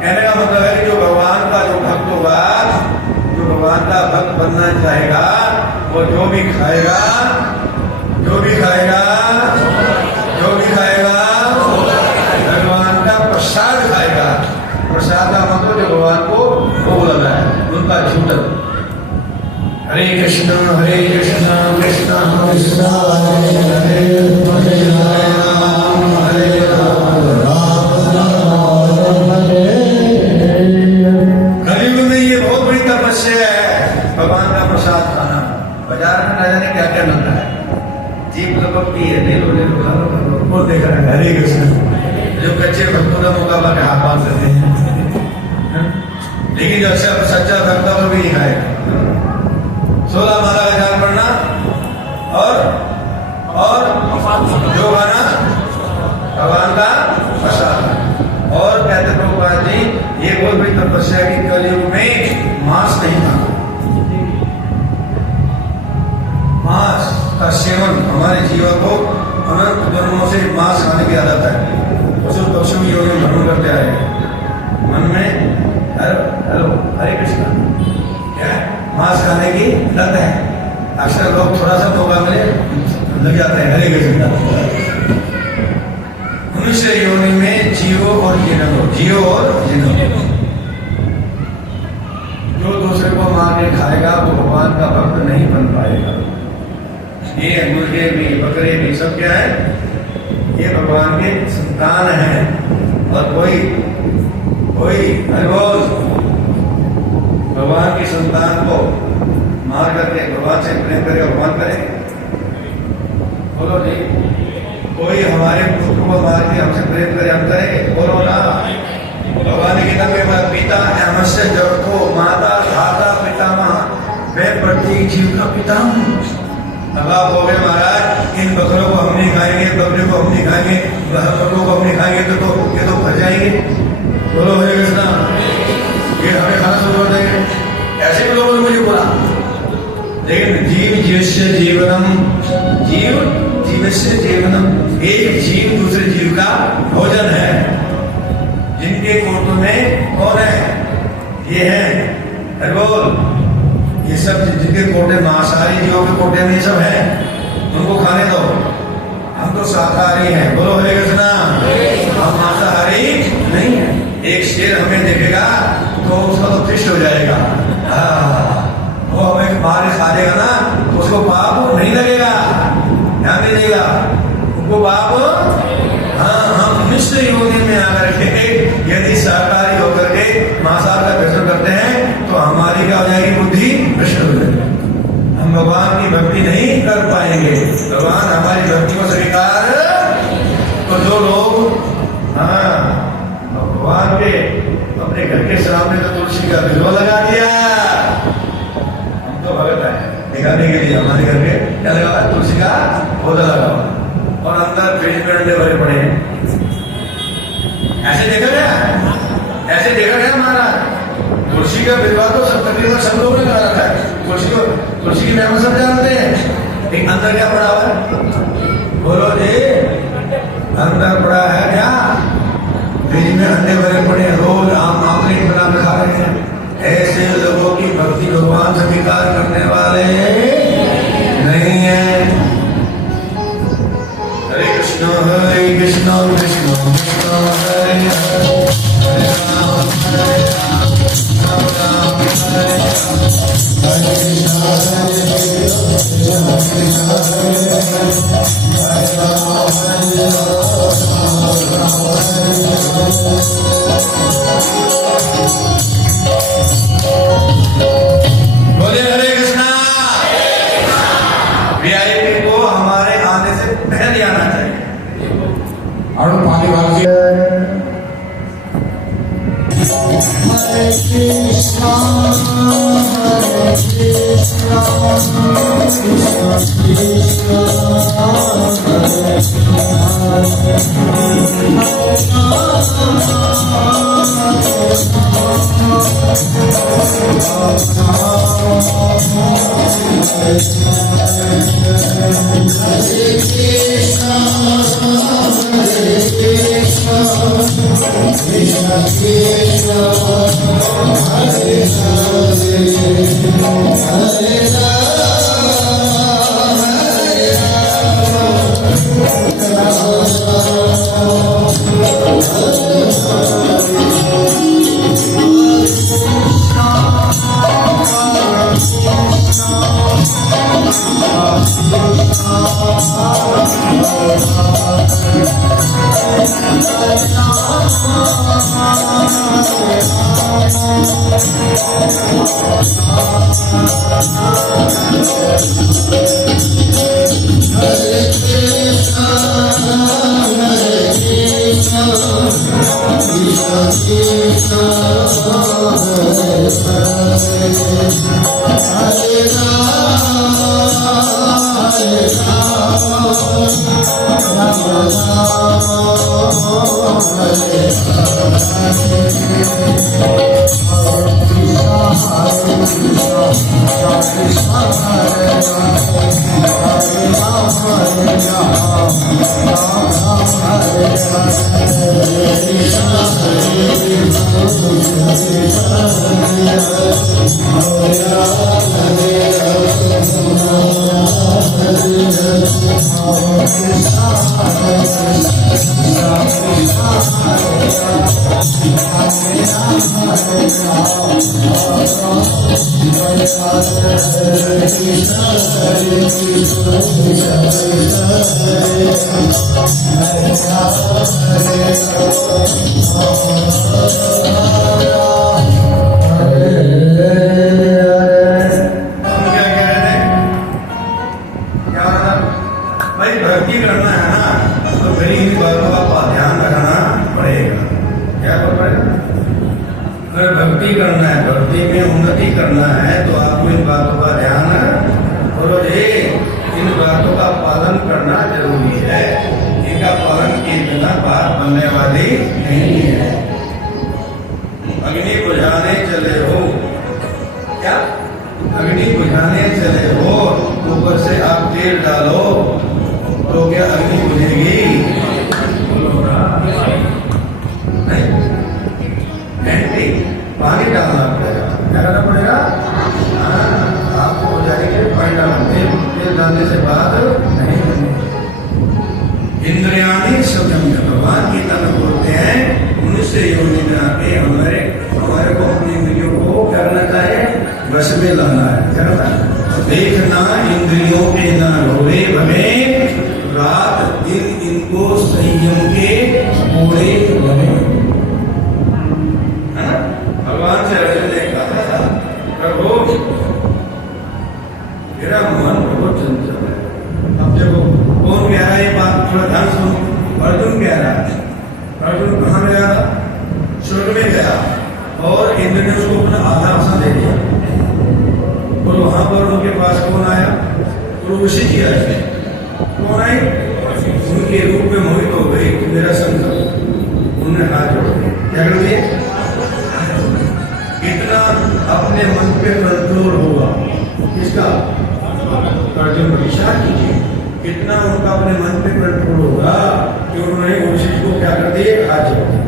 कहने का मतलब है कि जो भगवान का जो भक्त होगा, जो भगवान का भक्त बनना चाहेगा, वो जो भी खाएगा, जो भी खाएगा, जो भी खाएगा, भगवान का प्रसाद खाएगा। प्रसाद का मतलब जो भगवान को भोग लगा है, उनका झूठन। हरे कृष्ण कृष्ण कृष्ण हरे हरे, हरे राम कलयुग में ये बहुत बड़ी तपस्या है, भगवान का प्रसाद खाना। बाजार में न जाने क्या क्या मिलता है, जीप लपकती है, ले लो खा लो, वो देख रहे हैं। हरे कृष्ण, जो कच्चे भक्तों का मुकाबला के हाथ बांध सकते हैं, लेकिन जो सच्चा भक्त वो भी नहीं खाएगा। 16 माला का जाप पढ़ना और जो गाना भगवान का प्रसाद। और कहते प्रभुपाद जी, ये बहुत बड़ी तपस्या की कलयुग में मांस नहीं खाना। मांस का सेवन हमारे जीवन को अनंत जन्मों से मांस खाने की आदत है। पशु पक्षियों की योनि भ्रमण करते आए, मन में हेलो हरे कृष्ण, क्या मांस खाने की लत है। अक्सर लोग थोड़ा सा मौका मिले लग जाते हैं हरे कृष्ण। मनुष्य योनि में जियो और जीनो, जियो और जीनो। जो दूसरे को मार के खाएगा वो भगवान का भक्त नहीं बन पाएगा। ये मुर्गे भी, बकरे भी, सब क्या है, ये भगवान के संतान है। और कोई हर रोज भगवान की संतान को मार करके भगवान से प्रेम करेगा, भगवान करेगा? बोलो जी, कोई हमारे पुत्र को मार के हमसे प्रेम करे, हम करेंगे? बोलो ना। भगवान की किताब में हमारा पिता अमस्य जगत को माता धाता पितामह, मैं प्रत्येक जीव का पिता हूँ। अब आप हो गए महाराज, इन बकरों को हम नहीं खाएंगे, बकरे को हम नहीं खाएंगे, बकरों को हम नहीं खाएंगे, तो ये तो भर जाएंगे। बोलो हरे कृष्णा, ये हमें खाना शुरू कर देंगे। ऐसे भी लोगों ने मुझे बोला, लेकिन जीव जीवस्य जीवनम, जीव जीवस्य जीवनम, एक जीव दूसरे जीव का भोजन है। जिनके कोटों में कौन है? ये है बोल, ये सब जिनके कोटे मांसाहारी जीवों के कोटे में सब है, उनको खाने दो। हम तो शाकाहारी हैं। बोलो हरे कृष्णा, हम मांसाहारी नहीं है। एक शेर हमें देखेगा तो उसका तो फिस्ट हो जाएगा, वो हमें मार खा देगा ना, तो उसको पाप नहीं लगेगा, ध्यान दीजिएगा, उनको पाप। हाँ, हम मिश्र योनि में आकर के यदि शाकाहारी होकर के मांसाहार का भक्षण करते हैं तो हमारी क्या हो जाएगी? बुद्धि भ्रष्ट हो जाएगी, हम भगवान की भक्ति नहीं कर पाएंगे। भगवान हमारी भक्ति को स्वीकार, तो जो लोग भगवान के अपने घर के सामने तो तुलसी का बिल्वा लगा दिया, हम तो भगत है दिखाने के लिए, हमारे घर के क्या लगा? तुलसी का पौधा लगा हुआ, और अंदर फ्रिज में अंडे भरे पड़े हैं। ऐसे देखा गया, ऐसे देखा गया महाराज। तुलसी का बिल्वा तो सब तकरीबन सब लोगों ने लगा रखा है, तुलसी की महिमा सब जानते हैं, लेकिन अंदर क्या पड़ा हुआ है? बोलो जी, अंदर पड़ा है क्या? फ्रिज में अंडे भरे पड़े, रोज आमलेट बना के खा रहे हैं। ऐसे लोगों की भक्ति भगवान स्वीकार करने वाले नहीं है। हरे कृष्ण कृष्ण कृष्ण हरे हरे, हरे राम हरे राम, राम राम हरे राम, हरे कृष्ण हरे कृष्ण हरे राम हरे बोले हरे कृष्णा। वीआईपी को हमारे आने से पहले आना चाहिए। और पानी वाली हरे कृष्णा कृष्ण कृष्ण हरे हरे, भक्ति करना है ना, तो फिर इन बातों का ध्यान रखना पड़ेगा। क्या पड़ेगा? अगर भक्ति करना है, भक्ति में उन्नति करना है, तो आपको इन बातों का ध्यान और इन बातों का पालन करना जरूरी है। इनका पालन किए बिना बात बनने वाली नहीं है। अग्नि बुझाने चले हो, क्या अग्नि बुझाने चले हो, ऊपर से आप तेल डालो तो क्या अग्नि बुझेगी? नहीं, घंटी पानी डालना पड़ेगा। क्या करना पड़ेगा? आपको बुझाने के पानी डालना, तेल डालने से बात नहीं बनेगी। इंद्रियाणी स्वयं भगवान गीता में बोलते हैं, मनुष्य योनि में आके हमारे को अपनी इंद्रियों को क्या करना चाहिए? वश में लाना है। क्या करना है? देखना इंद्रियों के ना रोवे भवे, रात दिन इनको संयम के मोड़े बने। भगवान से अर्जुन ने कहा था, प्रभु मेरा मन बहुत चंचल है। अब देखो कौन कह रहा है ये बात, थोड़ा ध्यान सुनो। अर्जुन कह रहा है। अर्जुन कहाँ गया? स्वर्ग में गया और इंद्र ने उसको अपना आधा आसन दे दिया। और वहां पर उनके पास कौन आया? उर्वशी जी आए। कौन आई? उनके रूप में मोहित हो गई, मेरा संग। उन्होंने हाथ जोड़ दिए। क्या कर दिए? कितना अपने मन पे कंट्रोल होगा किसका? अर्जुन विचार कीजिए, कितना उनका अपने मन पे कंट्रोल होगा कि उन्होंने उर्वशी को क्या कर दिए? हाथ जोड़ दिए।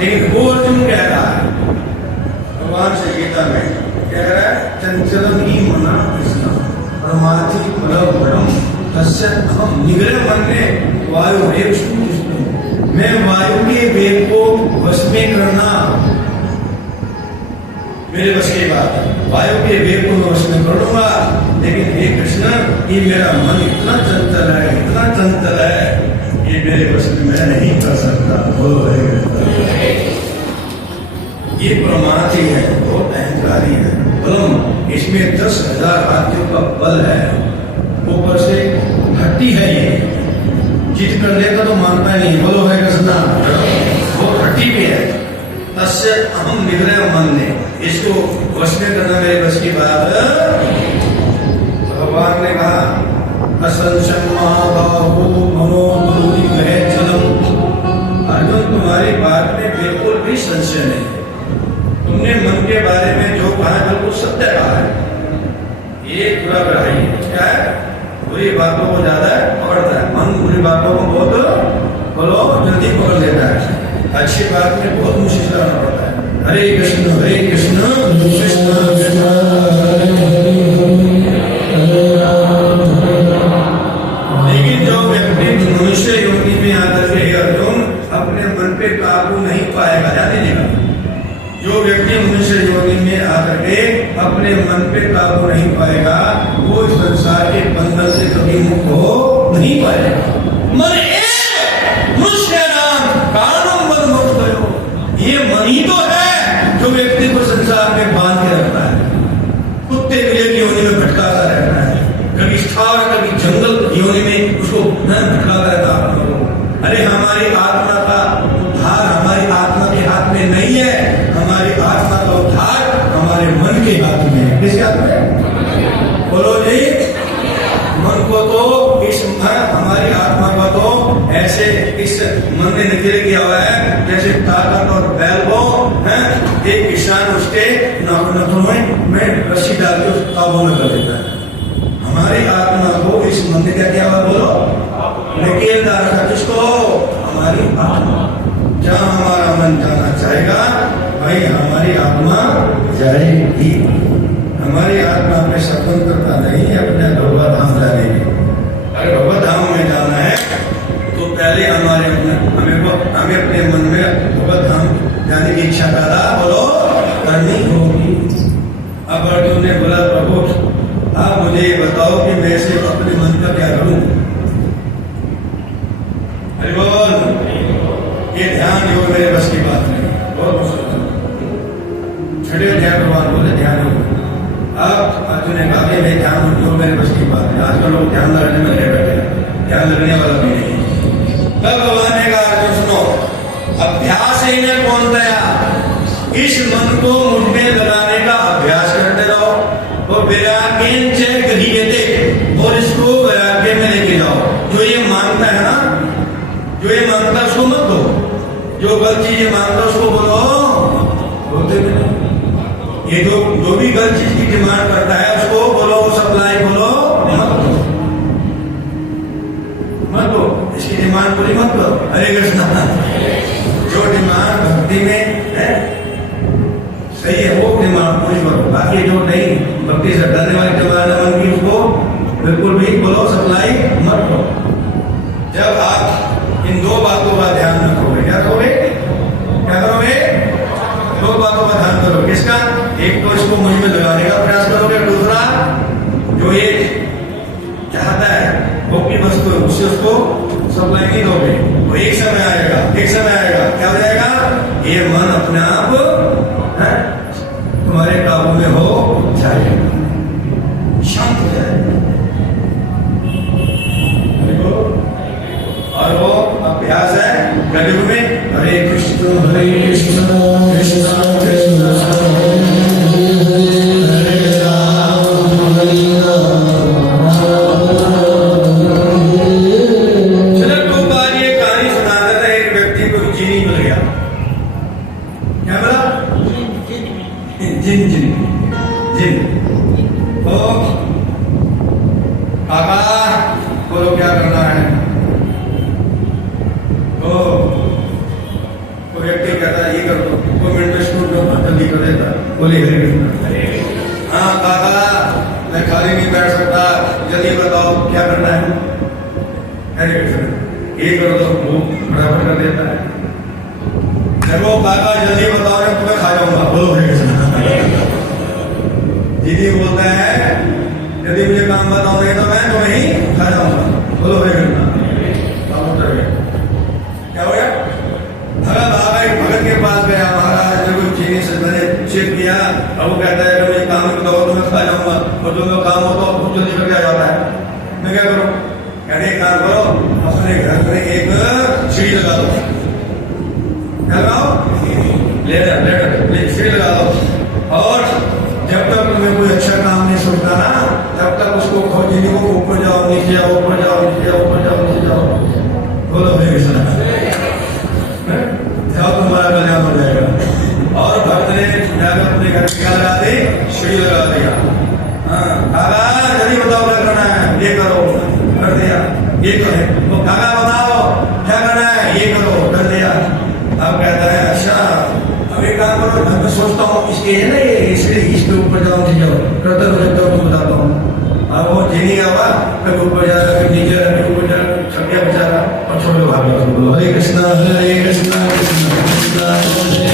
लेकिन वो अर्जुन कह रहा है भगवान से गीता में, क्या कह रहा है? चंचलम ही मना कृष्ण परमार्थी परम तस्य हम निग्रह मन में वायु है विष्णु। मैं वायु के वेग को वश में करना मेरे वश की बात है। वायु के वेग को मैं वश में कर लूंगा, लेकिन हे कृष्ण ये मेरा मन इतना चंचल है, इतना चंचल है, ये मेरे वश में मैं नहीं कर सकता। ये प्रमाथी है, बहुत अहंकारी है। बलम इसमें 10,000 राज्यों का बल है, ऊपर से हट्टी है। ये जिद कर लेगा तो मानता नहीं। बोलो है कृष्णा, वो हट्टी भी है। तस्य अहम निग्रह मन ने, इसको वश में करना मेरे बस की बात। भगवान ने कहा असंशय महाबाहु मनोदुर्निग्रह चलम। अर्जुन तुम्हारी बात में बिल्कुल भी संशय नहीं। तुमने मन के बारे में जो कहा है बिल्कुल सत्य कहा है। ये पूरा ग्राही है। क्या है? बुरी बातों को ज्यादा पकड़ता है मन, बुरी बातों को बहुत बोलो जल्दी पकड़ लेता है, अच्छी बात में बहुत मुश्किल करना पड़ता है। हरे कृष्ण कृष्ण कृष्ण। लेकिन जो व्यक्ति मनुष्य योनि में आकर के अर्जुन अपने मन पे काबू नहीं पाएगा, ध्यान दीजिएगा, जो व्यक्ति मनुष्य योनि में आकर के अपने मन पे काबू नहीं पाएगा वो संसार के बंधन से कभी मुक्त हो नहीं पाएगा। मन मनुष्य नाम कारणम मन मुक्त हो, ये मन ही तो है जो व्यक्ति को संसार में बांध के रखता है, कुत्ते बिल्ली की योनि में भटकाता रहता है, कभी स्थावर कभी जंगल योनि में उसको भटकाता रहता है। अरे हमारी आत्मा का उद्धार हमारी आत्मा के हाथ में नहीं है, हमारी आत्मा का उद्धार हमारे मन के हाथ में है। किसके हाथ में? बोलो जी। मन को तो इस हमारी आत्मा का तो ऐसे इस मन ने निकल किया हुआ है जैसे ताकत और बैल को एक किसान उसके नाखूनों में रस्सी डाल के उस काबू में कर देता है। हमारी आत्मा को इस मन ने क्या किया हुआ? बोलो निकेल डाल रखा। किसको? हमारी आत्मा। जहाँ हमारा मन जाना चाहेगा भाई हमारी आत्मा जाएगी। हमारी आत्मा में स्वतंत्रता नहीं है अपने भगवत धाम जाने की। अगर भगवत धाम में जाना है तो पहले हमें अपने मन में भगवत धाम जाने की इच्छा पैदा बोलो करनी होगी। अब अर्जुन ने बोला प्रभु आप मुझे ये बताओ कि मैं से अपने मन का क्या करूं? अरे बोल ये ध्यान योग मेरे बस की बात नहीं, बहुत मुश्किल छठे ध्यान भगवान बोले ध्यान योग। अब अर्जुन ने कहा कि मैं ध्यान योग मेरे बस की बात है। आजकल लोग ध्यान लगाने में लगे बैठे हैं, ध्यान लगने वाला भी नहीं। तब भगवान ने कहा अर्जुन सुनो अभ्यास ही में कौन दया, इस मन को मुझ में लगाने का अभ्यास करते रहो और वैराग्य और इसको वैराग्य में लेके जाओ। जो ये मानता है ना, जो ये मानता है उसको मत दो, जो गलत चीज मानता है उसको बोलो बोलते नहीं। ये जो भी गलत चीज की डिमांड करता है उसको बोलो सप्लाई बोलो मत दो, इसकी डिमांड पूरी मत दो। हरे कृष्णा। जो डिमांड भक्ति में है सही है वो डिमांड पूरी करो, बाकी जो नहीं भक्ति से डरने वाली डिमांड है उनकी उसको बिल्कुल भी बोलो सप्लाई मत करो। जब आप इन दो बातों का ध्यान रखोगे, क्या करोगे? क्या करोगे? दो बातों का ध्यान करो। किसका? एक तो इसको मुझ में लगाने का प्रयास करोगे, दूसरा जो ये चाहता है वो की वस्तु है उससे उसको सप्लाई नहीं दोगे। वो एक समय आएगा, एक समय आएगा क्या हो जाएगा? ये मन अपने आप तुम्हारे काबू में हो जाएगा, शांत हो जाएगा। और वो अभ्यास है कलयुग में हरे कृष्ण कृष्ण कृष्ण हरे राम हरे राम। चलो दो बार ये कहानी सुनाता था, एक व्यक्ति को चीनी मिल गया। क्या बोला? जिन जिन जिन। तो काका बोलो क्या करना है? तो व्यक्ति कहता है ये कर दो, 2 मिनट में स्कूल में जल्दी कर देता। बोले हरे कृष्ण। हाँ काका मैं खाली नहीं बैठ सकता, जल्दी बताओ क्या करना है? हरे कृष्ण। ये कर दो, वो बराबर कर देता है। जब वो काका जल्दी बताओ मैं तुम्हें खा जाऊंगा। बोलो हरे कृष्ण। दीदी बोलता है यदि मुझे काम बताओगे तो मैं तुम्हें ही खा जाऊंगा। बोलो हरे कृष्ण। क्या हो गया? भगत के पास गया, महाराज ने कुछ चीनी से मैंने चेक किया, अब वो कहता है मुझे काम बताओ तो मैं खा जाऊंगा, और जो मैं काम होता है बहुत जल्दी करके आ जाता है। मैं क्या करूं? कहते एक काम करो, अपने घर में एक सीढ़ी लगा दो। क्या लगाओ? सीढ़ी लगा दो, और जब तक तुम्हें कोई अच्छा काम नहीं सुनता ना तब तक उसको खोजी नहीं, वो ऊपर जाओ नीचे जाओ, ऊपर जाओ नीचे जाओ, ऊपर जाओ नीचे जाओ। बोलो हरे कृष्ण। जाओ तुम्हारा कल्याण हो जाएगा। और भक्त ने जाकर ये करें तो काका बताओ क्या करना है, ये करो, कर दिया। अब कहता है अच्छा अब एक काम करो, मैं सोचता हूँ इसके है ना ये इसके ऊपर जाओ नीचे जाओ, करते करते मैं बताता हूँ। अब वो जीनी आवा फिर ऊपर जा रहा, फिर नीचे जा रहा, ऊपर जा रहा, छप गया बेचारा और छोड़ दो भाग गया। बोलो हरे कृष्णा हरे कृष्णा कृष्णा कृष्णा हरे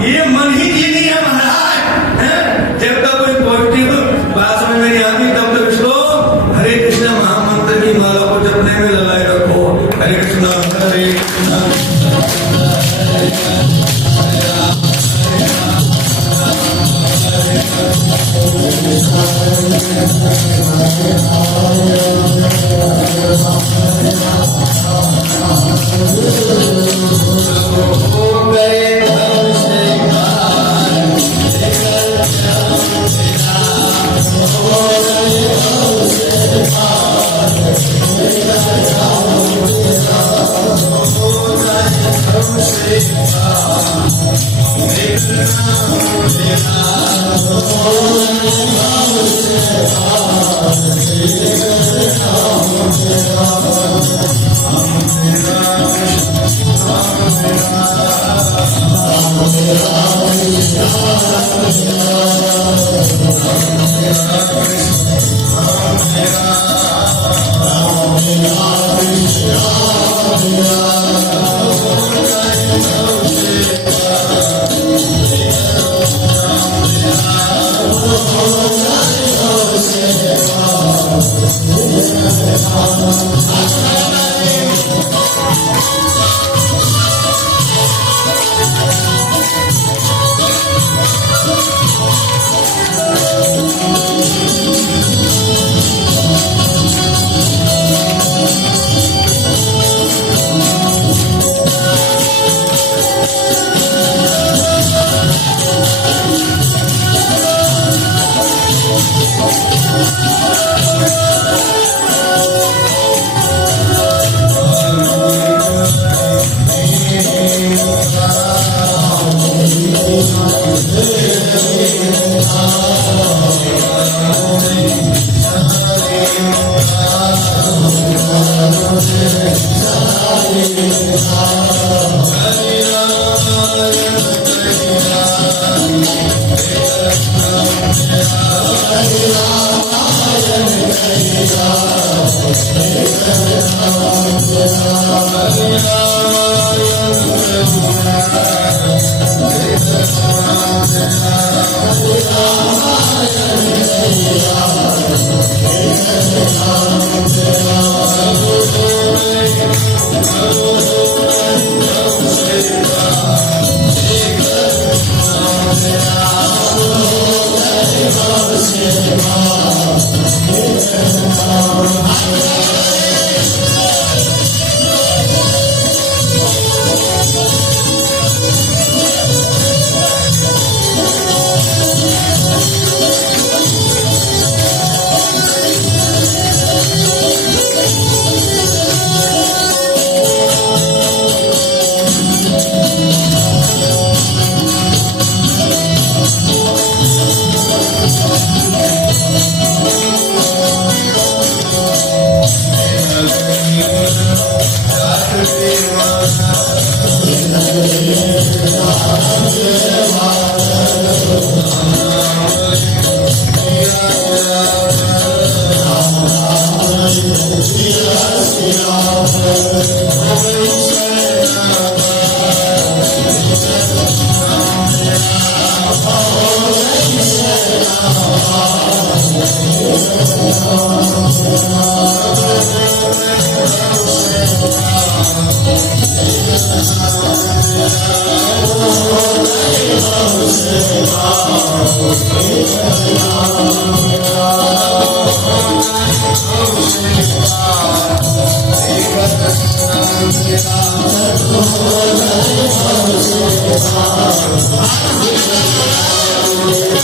ये मन ही जीनी है महाराज, हैं? जब तक कोई पॉजिटिव बात समझ में नहीं आती तब तक इसको हरे कृष्ण महामंत्र की माला को जपने में लगाए रखो। हरे कृष्णा हरे कृष्णा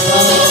Hare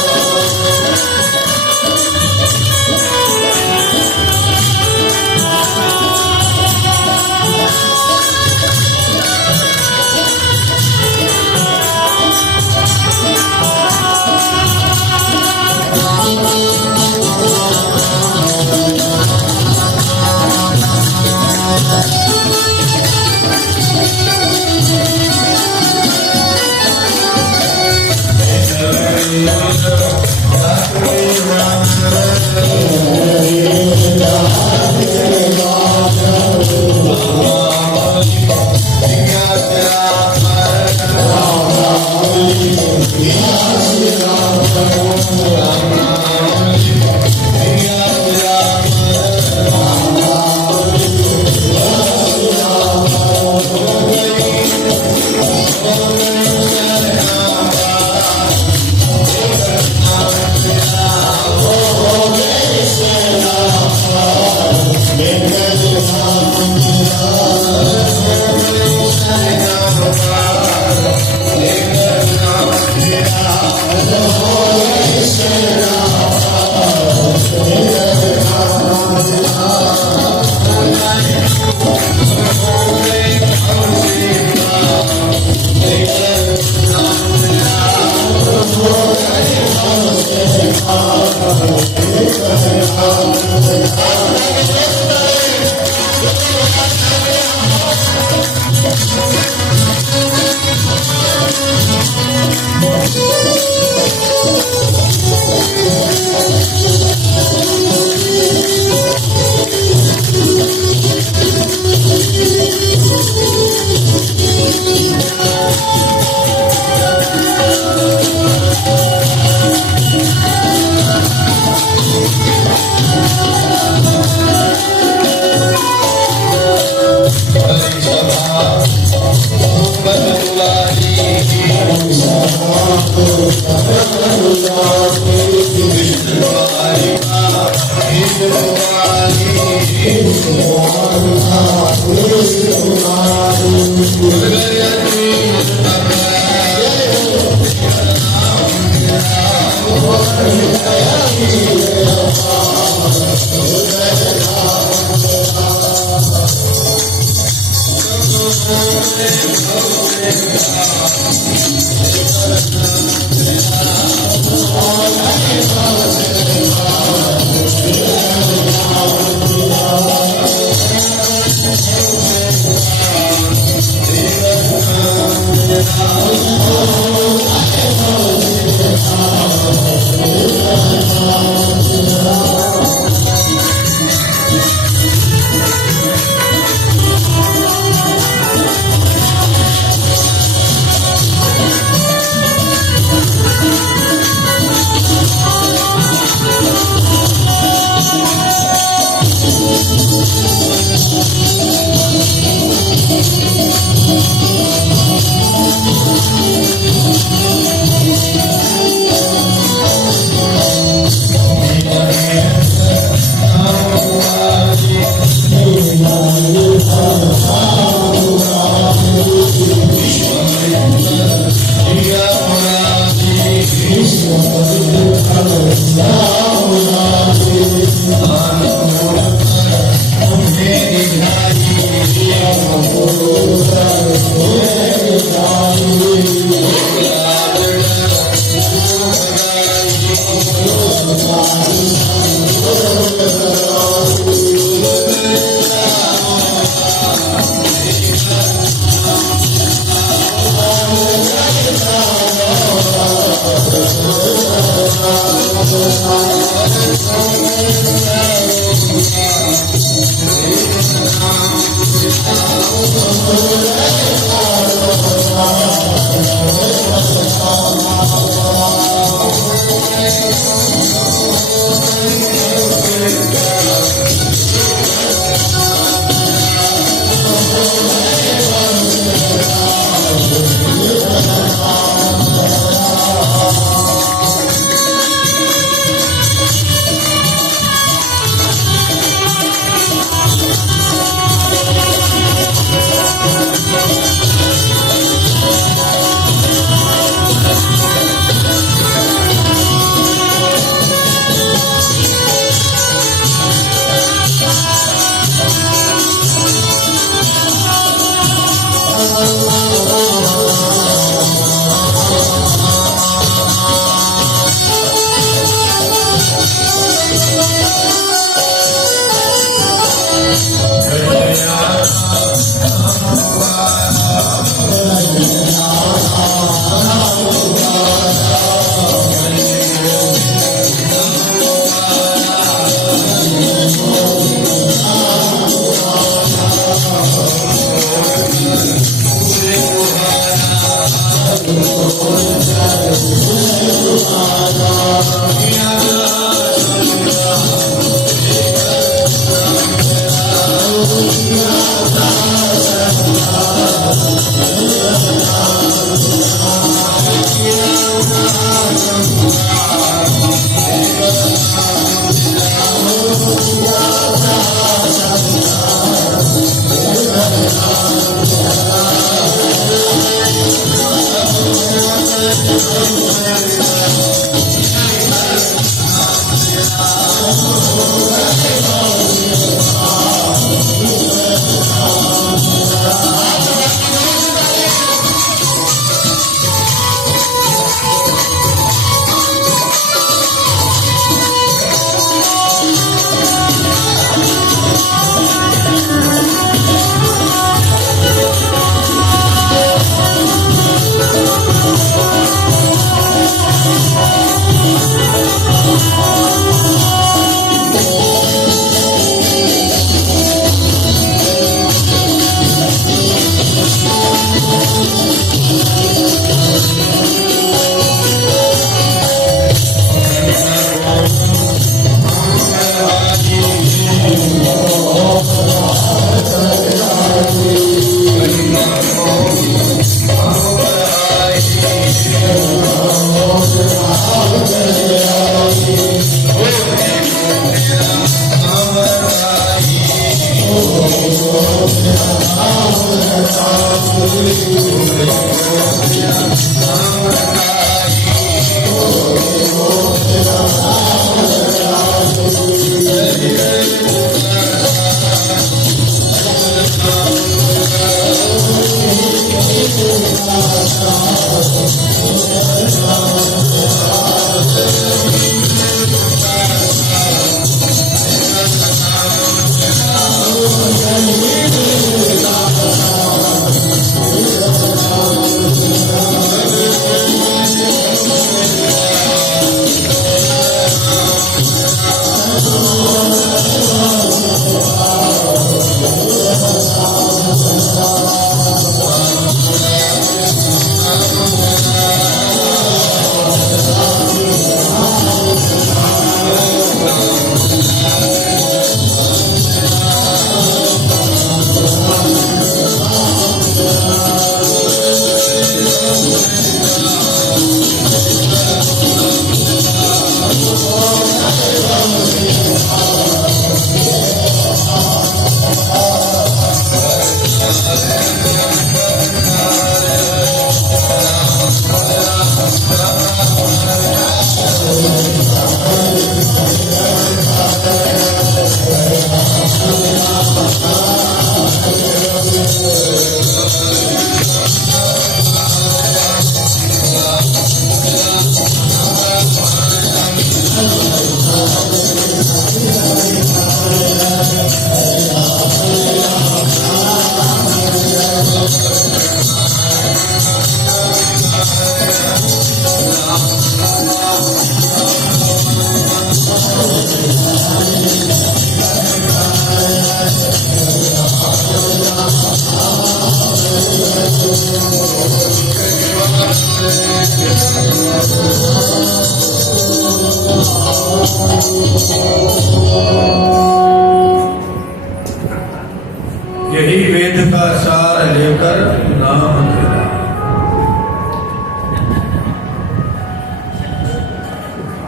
यही वेद का सार लेकर नाम तेरा।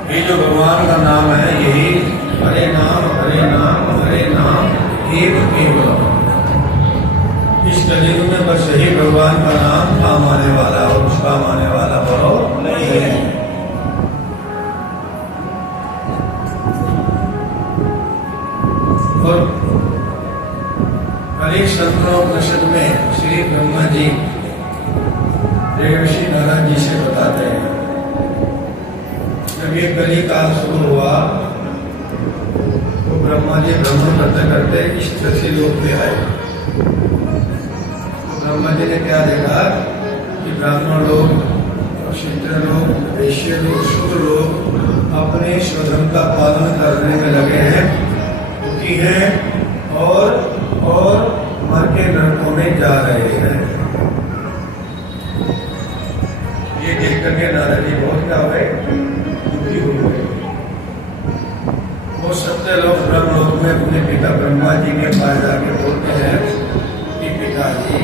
ये जो भगवान का नाम है, यही हरे नाम हरे नाम हरे नाम एक केवल। इस कलयुग में बस यही भगवान का नाम काम आने वाला और उसका आने वाला बोलो नहीं है। और अनेक संतों में श्री ब्रह्मा जी देवर्षि नारायण जी से बताते हैं, जब ये कली काल शुरू हुआ तो ब्रह्मा जी भ्रमण करते करते इस पृथ्वी लोक पे आए। तो ब्रह्मा जी ने क्या देखा कि ब्राह्मण लोग, क्षत्रिय लोग, वैश्य लोग, शूद्र लोग अपने स्वधर्म का पालन करने में लगे हैं, दुखी हैं और मर के नरकों में जा रहे हैं। ये देख करके नारद जी बहुत क्या हुए, दुखी हो गए। वो सत्य लोग ब्रह्मलोक में अपने पिता ब्रह्मा जी के पास जाके बोलते हैं कि पिताजी,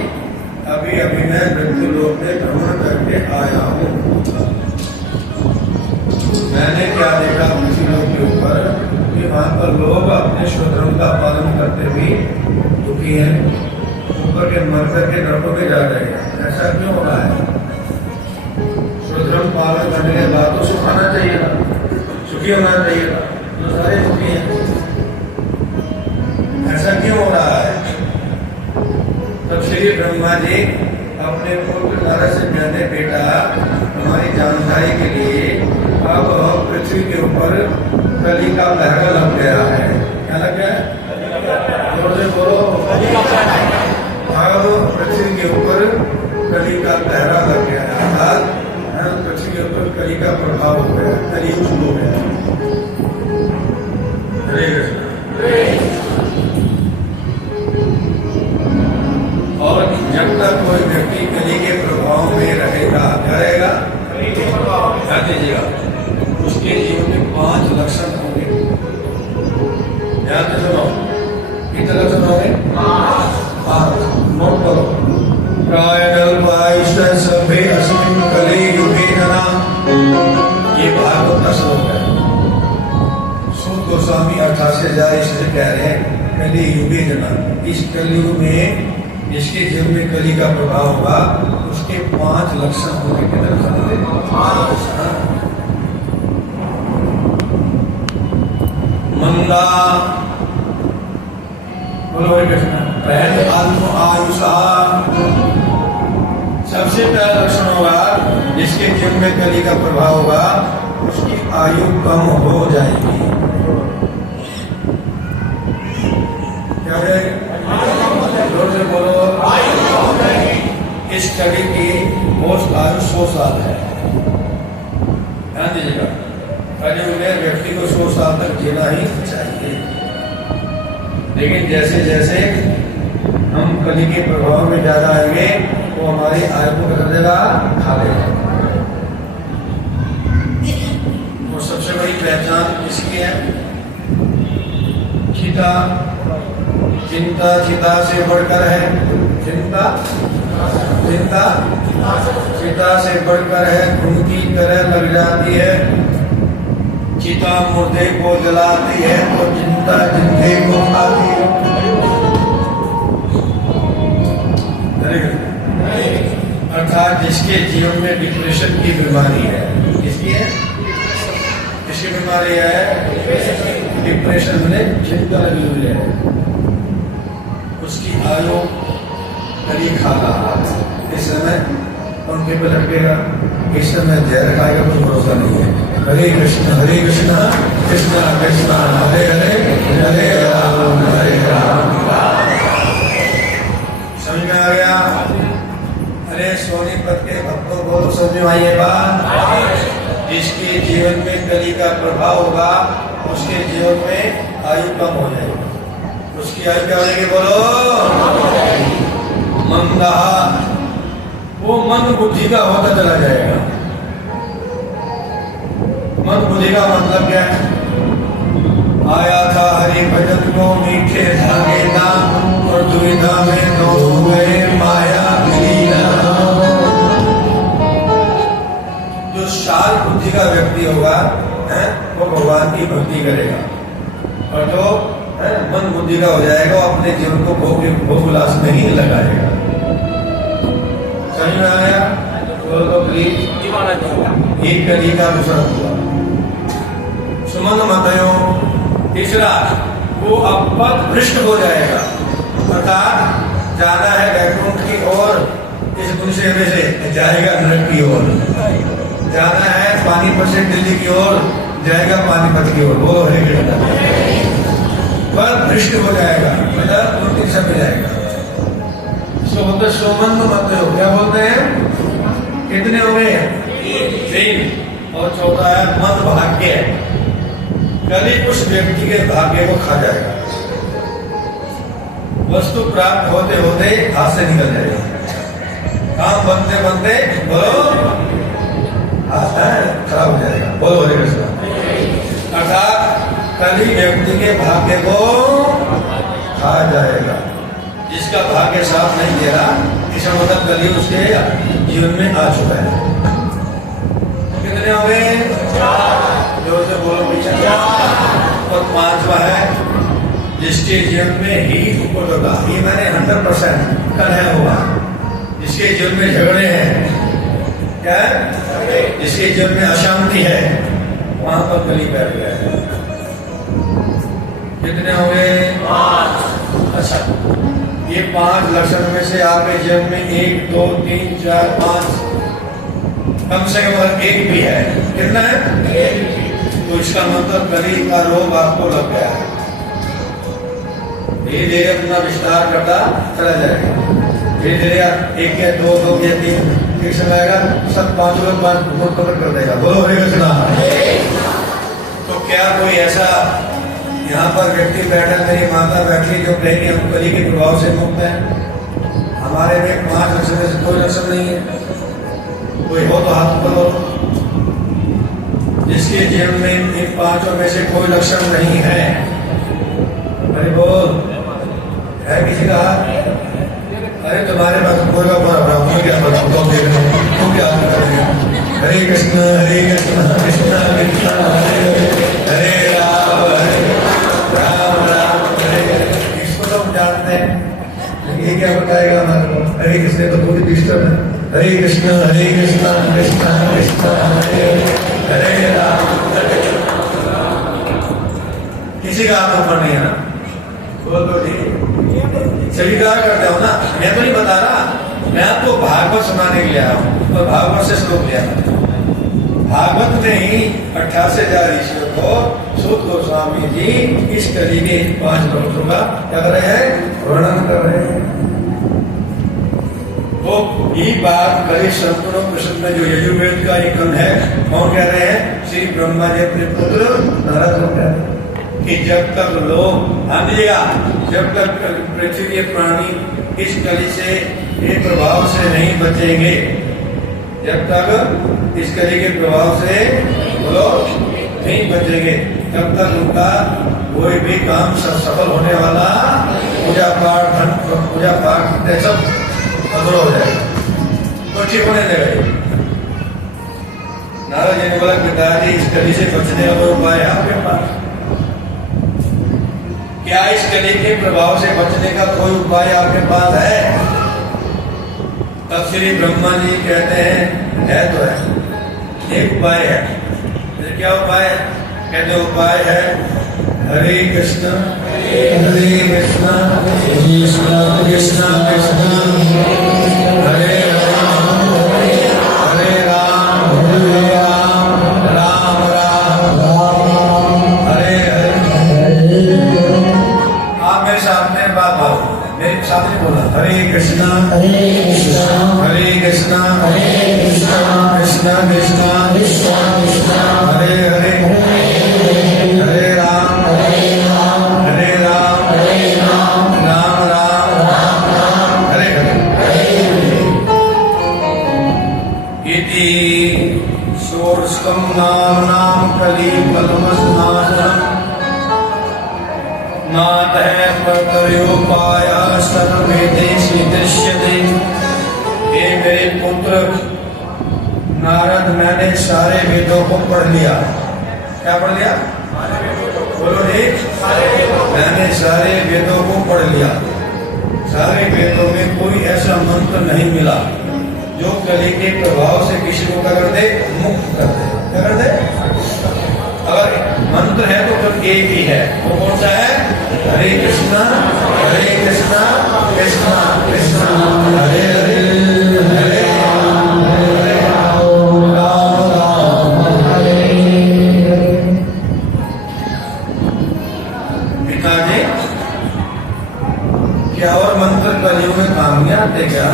अभी अभी मैं मृत्यु लोक में भ्रमण करके आया हूँ। मैंने क्या देखा मृत्यु लोक के ऊपर कि वहां पर लोग अपने स्वधर्म का पालन करते भी दुखी हैं, ऊपर के मर करके नरकों में जा रहे हैं। ऐसा क्यों हो रहा है? स्वधर्म पालन करने के बाद तो सुख आना चाहिए था, सुखी होना चाहिए था, तो सारे दुखी हैं। ऐसा क्यों हो रहा है? तब श्री ब्रह्मा जी अपने पुत्र नारद से कहते, बेटा हमारी जानकारी के लिए अब पृथ्वी के ऊपर कली का पहरा लग गया है। क्या लग गया है? जोर से बोलो। अब पृथ्वी के ऊपर कली का पहरा लग गया है, अर्थात पृथ्वी के ऊपर कली का प्रभाव हो गया, कली शुरू हो गया। हरे कृष्ण। और जब तक कोई व्यक्ति कली के प्रभाव में रहेगा, ध्यान दीजिएगा, उसके जीवन में 5 लक्षण होंगे। ध्यान से सुनो, कितने लक्षण होंगे? 5। नोट करो। प्रायः सभे अस्मिन् कलियुगे जना। ये भागवत का श्लोक है। सूत गोस्वामी अर्थात इससे कह रहे हैं कलियुगे जना, इस कलयुग में जिसके जीवन में कली का प्रभाव होगा उसके 5 लक्षण होंगे। कितने लक्षण होंगे? 5। मंदा, बोलो हरे कृष्ण। पहले आयुषा, सबसे पहला लक्षण होगा जिसके जीवन में कली का प्रभाव होगा उसकी आयु कम हो जाएगी। क्या है? जोर से बोलो। इस कली की औसत आयु 100 साल है। ध्यान दीजिएगा, कलयुग में व्यक्ति को 100 साल तक जीना ही चाहिए। लेकिन जैसे जैसे हम कली के प्रभाव में ज्यादा आएंगे वो हमारी आयु को कर देगा, खा लेगा। और सबसे बड़ी पहचान इसकी है चिता। चिंता चिता से बढ़कर है। चिंता चिंता चिता से बढ़कर है, खून की तरह लग जाती है। चिता मुर्दे को जलाती है तो चिंता जिंदे को खाती है। अर्थात जिसके जीवन में डिप्रेशन की बीमारी है, किसकी है? किसकी बीमारी है? डिप्रेशन में चिंता लगी हुई है, उसकी आयु कली खा रहा है। इस समय उनके पे लटकेगा, इस समय जहर खाएगा, कुछ भरोसा नहीं है। हरे कृष्ण कृष्ण कृष्ण हरे हरे हरे राम हरे राम। समझ में आ गया? अरे सोनीपत के भक्तों बोलो, समझ में आई ये बात? जिसके जीवन में कली का प्रभाव होगा उसके जीवन में आयु कम हो जाएगी। उसकी आयु क्या होगी? बोलो। मंदा, वो मन बुद्धि का होता चला जाएगा। मन बुद्धि का मतलब क्या है? आया था हरि भजन को मीठे धागे नाम और दुविधा में दो हो गए माया लीला। जो शाल बुद्धि का व्यक्ति होगा वो भगवान की भक्ति करेगा, और जो मन बुद्धि का हो जाएगा वो अपने जीवन को भोग विलास में ही लगाएगा। समझ में आया? तो प्लीज एक कली का दूसरा हुआ सुमन मतयो। तीसरा, वो अपद भ्रष्ट हो जाएगा, अर्थात जाना है वैकुंठ की ओर, इस दूसरे में से जाएगा नरक की ओर, जाना है पानीपत से दिल्ली की ओर, जाएगा पानीपत की ओर। वो है पर भ्रष्ट हो जाएगा, मतलब उल्टी सब जाएगा। इसको बोलते सोमन मत हो। क्या बोलते हैं? कितने हो गए? 3। और चौथा है मत भाग्य। कली उस व्यक्ति के भाग्य को खा जाएगा, वस्तु प्राप्त होते होते हाथ से निकल जाएगा, काम बनते बनते बोलो हाथ खराब हो जाएगा। बोलो हरे कृष्ण। अर्थात कली व्यक्ति के भाग्य को खा जाएगा। जिसका भाग्य साथ नहीं दे रहा, इसका मतलब कली उसके जीवन में आ चुका है। कितने हो गए? जोर से बोलो पीछे। और 5वां है जिसके जीवन में ही उपज होगा। ये मैंने 100% कल है हुआ। जिसके जीवन में झगड़े हैं, क्या है? जिसके जीवन में अशांति है, वहां पर कली बैठ गया है। कितने हो गए? 5। अच्छा, ये 5 लक्षण में से आपके जीवन में 1, 2, 3, 4, 5 कम से कम एक भी है। कितना है? तो इसका मतलब कली का रोग आपको लग गया है। धीरे धीरे अपना विस्तार करता चला जाएगा। धीरे धीरे 1 या 2, 2 या 3 एक समय आएगा, सब 5 लोग कवर कर देगा। बोलो हरे कृष्णा। तो क्या कोई ऐसा यहाँ पर व्यक्ति बैठा, मेरी माता बैठी, जो कहेंगे हम कली के प्रभाव से मुक्त है? हमारे में 5 लक्षण में से कोई लक्षण नहीं है। कोई हो तो हाथ खोलो। जिसके जीवन में इन 5 में से कोई लक्षण नहीं है, अरे बोल, है किसी का हाथ? अरे तुम्हारे पास कोई का मैं क्या बताऊँ? तुम देख रहे हो, तुम क्या कर रहे हो? हरे कृष्ण कृष्ण कृष्ण हरे राम राम राम हरे हरे। इसको तो हम जानते हैं, ये क्या बताएगा हमारे को? हरे कृष्ण तो पूरी डिस्टर्ब है। हरे कृष्ण कृष्ण कृष्ण हरे हरे राम। किसी का हाथ ऊपर नहीं है ना? बोल तो ठीक, स्वीकार करते हो ना? मैं तो नहीं बता रहा, मैं आपको भागवत सुनाने के लिए आया हूँ, और भागवत से श्लोक लिया था। भागवत में ही 88,000 ऋषियों को सूत गोस्वामी जी इस कली के 5 लोगों का क्या कर रहे हैं? वर्णन कर रहे हैं। वो ये बात कली संपूर्ण प्रश्न में जो यजुर्वेद का एक अंग है, कौन कह रहे हैं? श्री ब्रह्मा जी अपने पुत्र नारद को कह रहे हैं कि जब तक लोग जब तक पृथ्वी के प्राणी इस कली से ये प्रभाव से नहीं बचेंगे, जब तक इस कली के प्रभाव से बोलो नहीं बचेंगे, तब तक उनका कोई भी काम सफल होने वाला, पूजा पाठ सब अधूरा हो जाएगा, तो ठीक होने देगा। नारद जी ने बोला पिताजी इस कली से बचने का कोई उपाय है आपके पास? क्या इस कली के प्रभाव से बचने का कोई उपाय आपके पास है? तब श्री ब्रह्मा जी कहते हैं है तो है, एक उपाय है। क्या उपाय है? कहते उपाय है हरे कृष्ण कृष्ण कृष्ण कृष्ण हरे राम हरे राम राम राम हरे हरे। आप मेरे सामने बात भाव, मेरे सामने बोला हरे कृष्णा हरे कृष्णा कृष्ण कृष्ण हरे हरे हरे राम राम राम हरे हरे। इति षोडशकं नाम कली कलमस्नाशनम् सर्वोपाय सर्ववेदेषु दृश्यते। हे मेरे पुत्र नारद, मैंने सारे वेदों को पढ़ लिया। क्या पढ़ लिया? बोलो जी। मैंने सारे वेदों को पढ़ लिया। सारे वेदों में कोई ऐसा मंत्र नहीं मिला जो कली के प्रभाव से किसी को क्या कर दे? मुक्त कर दे। क्या कर दे? अगर मंत्र है तो फिर एक ही है। वो कौन सा है? हरे कृष्णा कृष्णा कृष्णा हरे हरे, हरे राम राम हरे हरे। पिताजी, क्या और मंत्र कलियुग में काम नहीं आते क्या?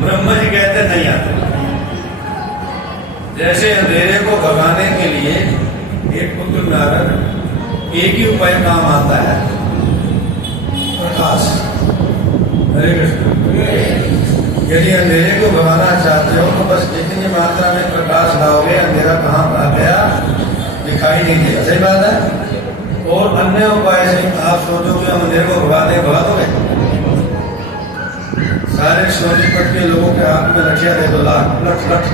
ब्रह्मा जी कहते नहीं आते। जैसे अंधेरे को भगाने के लिए एक पुत्र नारद, एक ही उपाय काम आता है, प्रकाश। हरे कृष्ण। यदि अंधेरे को भगाना चाहते हो तो बस जितनी मात्रा में प्रकाश लाओगे, अंधेरा कहाँ आ गया दिखाई नहीं देगा। सही बात है। और अन्य उपाय से आप सोचोगे हम अंधेरे को भगा दोगे। सारे सोनीपत के लोगों के हाथ में रखिया दे दो, लाख लठ लठ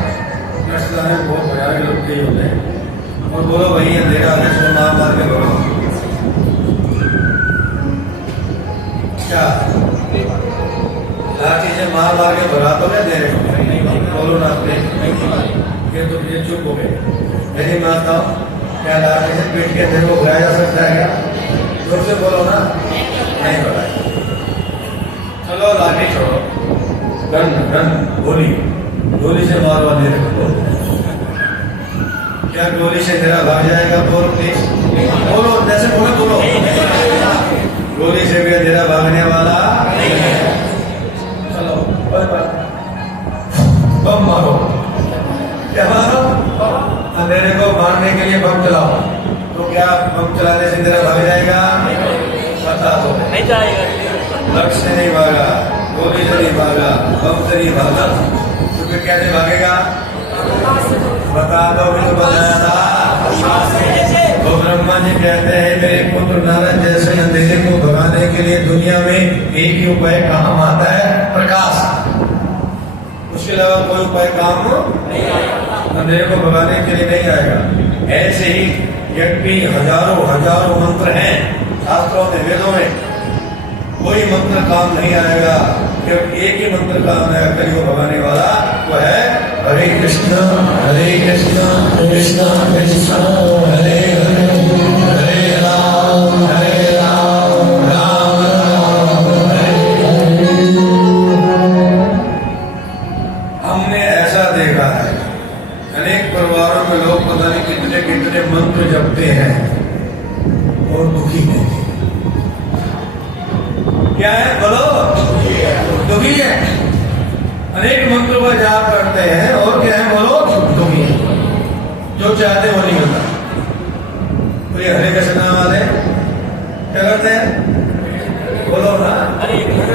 लाने बहुत भयानक लोग के होते हैं। और बोलो भाई अंधेरा आने से मार मार के भरो। क्या लाठी से मार मार के भगा तो क्या दे रहे? बोलो ना अपने ये तो ये चुप हो गए। मेरी माता, क्या लाठी से पीट के अंधेरे को भगाया जा सकता है क्या? जोर से बोलो ना। नहीं भगाया। चलो लाठी छोड़ो, गन गन गोली, गोली से मारो अंधेरे को। क्या गोली से अंधेरा भाग जाएगा? बोलो प्लीज, बोलो जैसे बोलो बोलो। गोली से भी अंधेरा भागने वाला नहीं है। चलो बम मारो। क्या मारो? अंधेरे को मारने के लिए बम चलाओ। तो क्या बम चलाने से अंधेरा भाग जाएगा? बता दो। नहीं जाएगा। लक्ष्य से नहीं भागा, गोली से नहीं भागा, बम से नहीं भागा, तो फिर कैसे भागेगा? बता दो। मुझे बताया था। तो ब्रह्मा जी कहते हैं मेरे पुत्र नारद, जैसे अंधेरे को भगाने के लिए दुनिया में एक ही उपाय काम आता है, प्रकाश। उसके अलावा कोई उपाय काम नहीं आएगा, अंधेरे को भगाने के लिए नहीं आएगा। ऐसे ही यज्ञ हजारों हजारों मंत्र हैं शास्त्रों में, वेदों में, कोई मंत्र काम नहीं आएगा। केवल एक ही मंत्र काम आएगा कलियुग भगाने वाला, वो है हरे कृष्ण कृष्ण कृष्ण हरे हरे, हरे राम राम राम हरे हरे। हमने ऐसा देखा है अनेक परिवारों में लोग पता नहीं कितने कितने मंत्र जपते हैं और दुखी नहीं। क्या है? बोलो। दुखी है। अनेक मंत्रों का जाप करते हैं और क्या है? बोलो दुखी है। जो चाहते वो नहीं होता। तो ये हरे कृष्ण वाले क्या करते हैं? बोलो ना।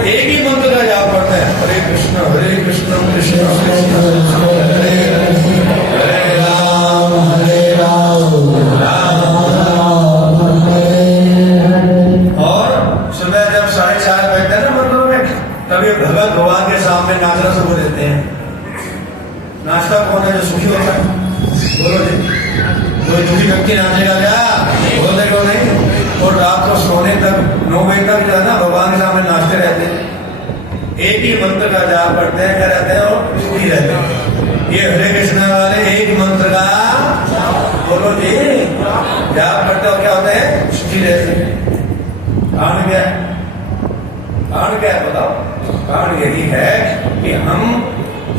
एक ही मंत्र का जाप करते हैं, हरे कृष्ण कृष्ण कृष्ण हरे हरे, राम राम और सुबह जब 4:30 बजते हैं ना मंदिरों में, तभी भगत भगवान के सामने नाचना शुरू देते हैं। नाचता कौन है? जो सुखी होता है। बोलो जी। कोई दुखी व्यक्ति नाचेगा क्या? बोलते क्यों नहीं? और रात को सोने तक 9 बजे तक जो है ना भगवान के सामने नाचते रहते हैं, एक ही मंत्र का जाप करते हैं, क्या रहते हैं? और सुखी रहते हैं। ये हरे कृष्ण वाले एक मंत्र का बोलो जी जाप करते हो, क्या होता है? सुखी रहते हैं। कारण क्या है? कारण क्या है बताओ? कारण यही है कि हम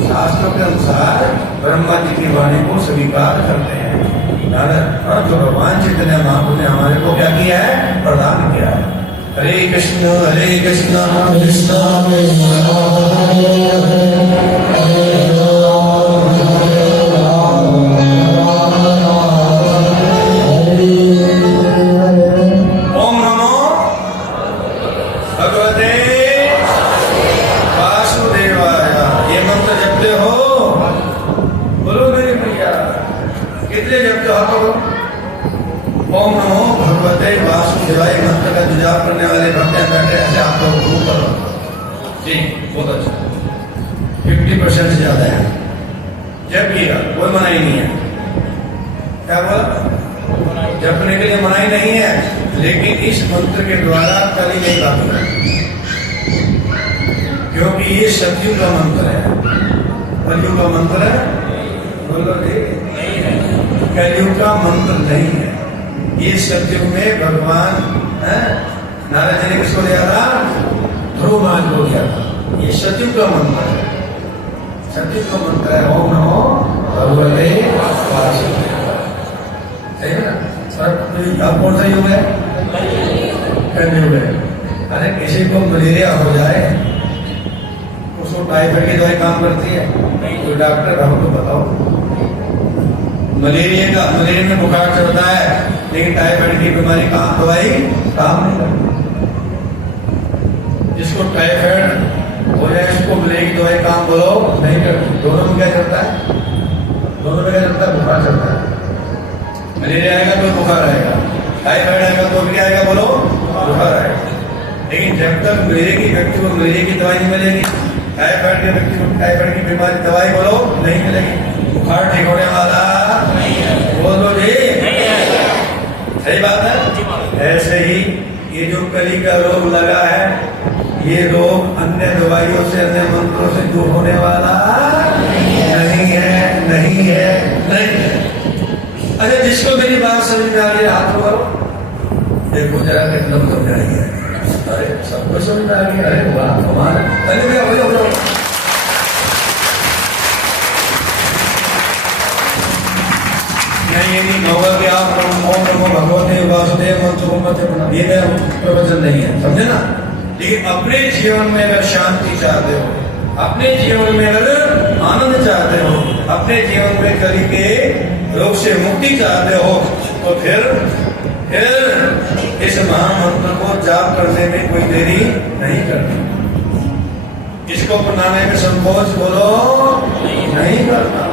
शास्त्रों के अनुसार ब्रह्मा जी की वाणी को स्वीकार करते हैं। जो भगवान चैतन्य महाप्रभु ने हमारे को क्या किया है? प्रदान किया है। हरे कृष्ण कृष्ण कृष्ण ओम नमो भगवते वासुदेवाय। ये मंत्र जपते हो? बोलो मेरे भैया कितने जपते हो? ओम नमो भगवते वासुदेवाय मंत्र का जाप करने वाले भक्त बैठे ऐसे आप लोग ग्रुप करो जी, बहुत अच्छा, 50% से ज्यादा है। जब किया कोई मनाही नहीं है, क्या बोला, जपने के लिए मनाही नहीं है, लेकिन इस मंत्र के द्वारा कली नहीं प्राप्त है, क्योंकि ये सतयुग का मंत्र है। कलयुग का मंत्र है, बोलो जी, कलयुग का मंत्र नहीं है। ये सतयुग में भगवान नारद जी ने किसको दिया था, ध्रुव महाराज को दिया था। ये सतयुग का मंत्र है, सतयुग का मंत्र है, ओम नमो भगवते वासुदेवाय। सही है ना? अब कौन सा युग है, कलयुग है। अरे किसी को मलेरिया हो जाए, उसको टाइफाइड की दवाई काम करती है, तो डॉक्टर हमको बताओ, मलेरिया में बुखार चढ़ता है, लेकिन टाइफाइड की बीमारी का दवाई काम नहीं करती। जिसको टाइफाइड हो जाए उसको मलेरिया की दवाई काम बोलो नहीं करती। दोनों में क्या चलता है, दोनों में क्या चलता है, बुखार चलता है। मलेरिया आएगा तो बुखार आएगा, टाइफाइड आएगा तो क्या आएगा, बोलो बुखार आएगा। लेकिन जब तक मलेरिया की व्यक्ति को मलेरिया की दवाई नहीं मिलेगी, टाइफाइड के व्यक्ति को टाइफाइड की बीमारी दवाई बोलो नहीं मिलेगी, बुखार ठीक होने वाला नहीं है, बोलो जी, सही बात है। ऐसे ही ये जो कली का रोग लगा है, ये रोग अन्य दवाइयों से, अन्य मंत्रों से दूर होने वाला नहीं है, नहीं है, नहीं है। अरे जिसको मेरी बात समझ में आ रही है हाथ करो, देखो जरा एकदम समझ आई है। अरे सबको समझ में आ गया, अरे वाह कमाल। अरे भैया बोलो ये नहीं होगा कि आप ओम नमो भगवते वासुदेव मंत्र को मत बना, ये मेरा प्रवचन नहीं है, समझे ना। लेकिन अपने जीवन में अगर शांति चाहते हो, अपने जीवन में अगर आनंद चाहते हो, अपने जीवन में कली के रोग से मुक्ति चाहते हो, तो फिर इस महामंत्र को जाप करने में कोई देरी नहीं करनी। इसको अपनाने में संकोच बोलो नहीं करना।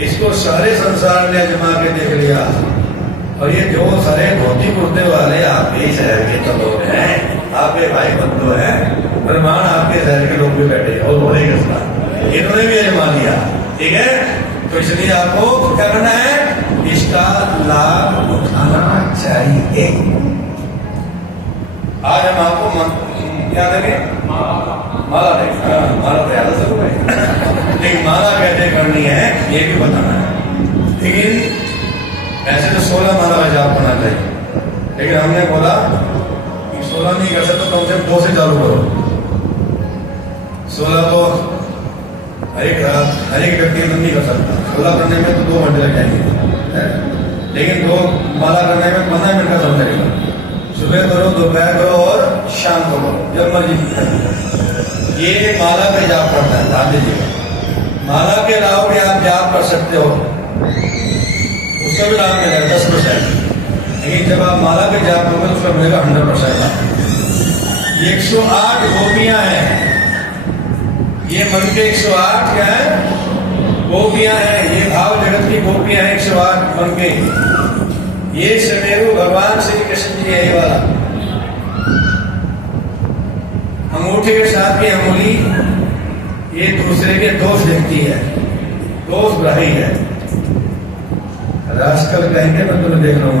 इसको सारे संसार ने आजमा के देख लिया, और ये जो सारे धोती कुर्ते वाले आपके शहर के तो लोग हैं, आपके भाई बंधु हैं, प्रमाण आपके शहर के लोग भी बैठे और बोले इन्होंने भी आजमा लिया, ठीक है। तो इसलिए आपको क्या करना है, इसका लाभ उठाना चाहिए। आज हम आपको क्या देंगे, माला देंगे, माला तो याद सब है, लेकिन माला कैसे करनी है ये भी बताना है। लेकिन ऐसे तो 16 माला का जाप करना चाहिए, लेकिन हमने बोला कि 16 नहीं कर सकते, कम से कम 2 से चालू करो। 16 तो हर एक व्यक्ति नहीं कर सकता, 16 करने में तो 2 घंटे लग जाएंगे, लेकिन 2 माला करने में 15 मिनट का समय लगेगा। सुबह करो, दोपहर करो और शाम को करो, जब मर्जी। ये माला पे जाप करता है, ध्यान दीजिएगा। माला के अलावा भी आप जाप कर सकते हो, उसका भी लाभ मिलेगा 10%, लेकिन जब आप माला पे जाप करोगे तो उसका मिलेगा 100%। 108 गोपियां हैं, ये मन के 108 क्या है, गोपियां हैं, ये भाव जगत की गोपियां हैं 108 मन के। ये समेरु भगवान श्री कृष्ण जी है, ये वाला अंगूठे के साथ की अंगुली ये दूसरे के दोष देखती है, दोष ग्राही है। रास्कल कहेंगे मैं तुम्हें देख रहा हूँ,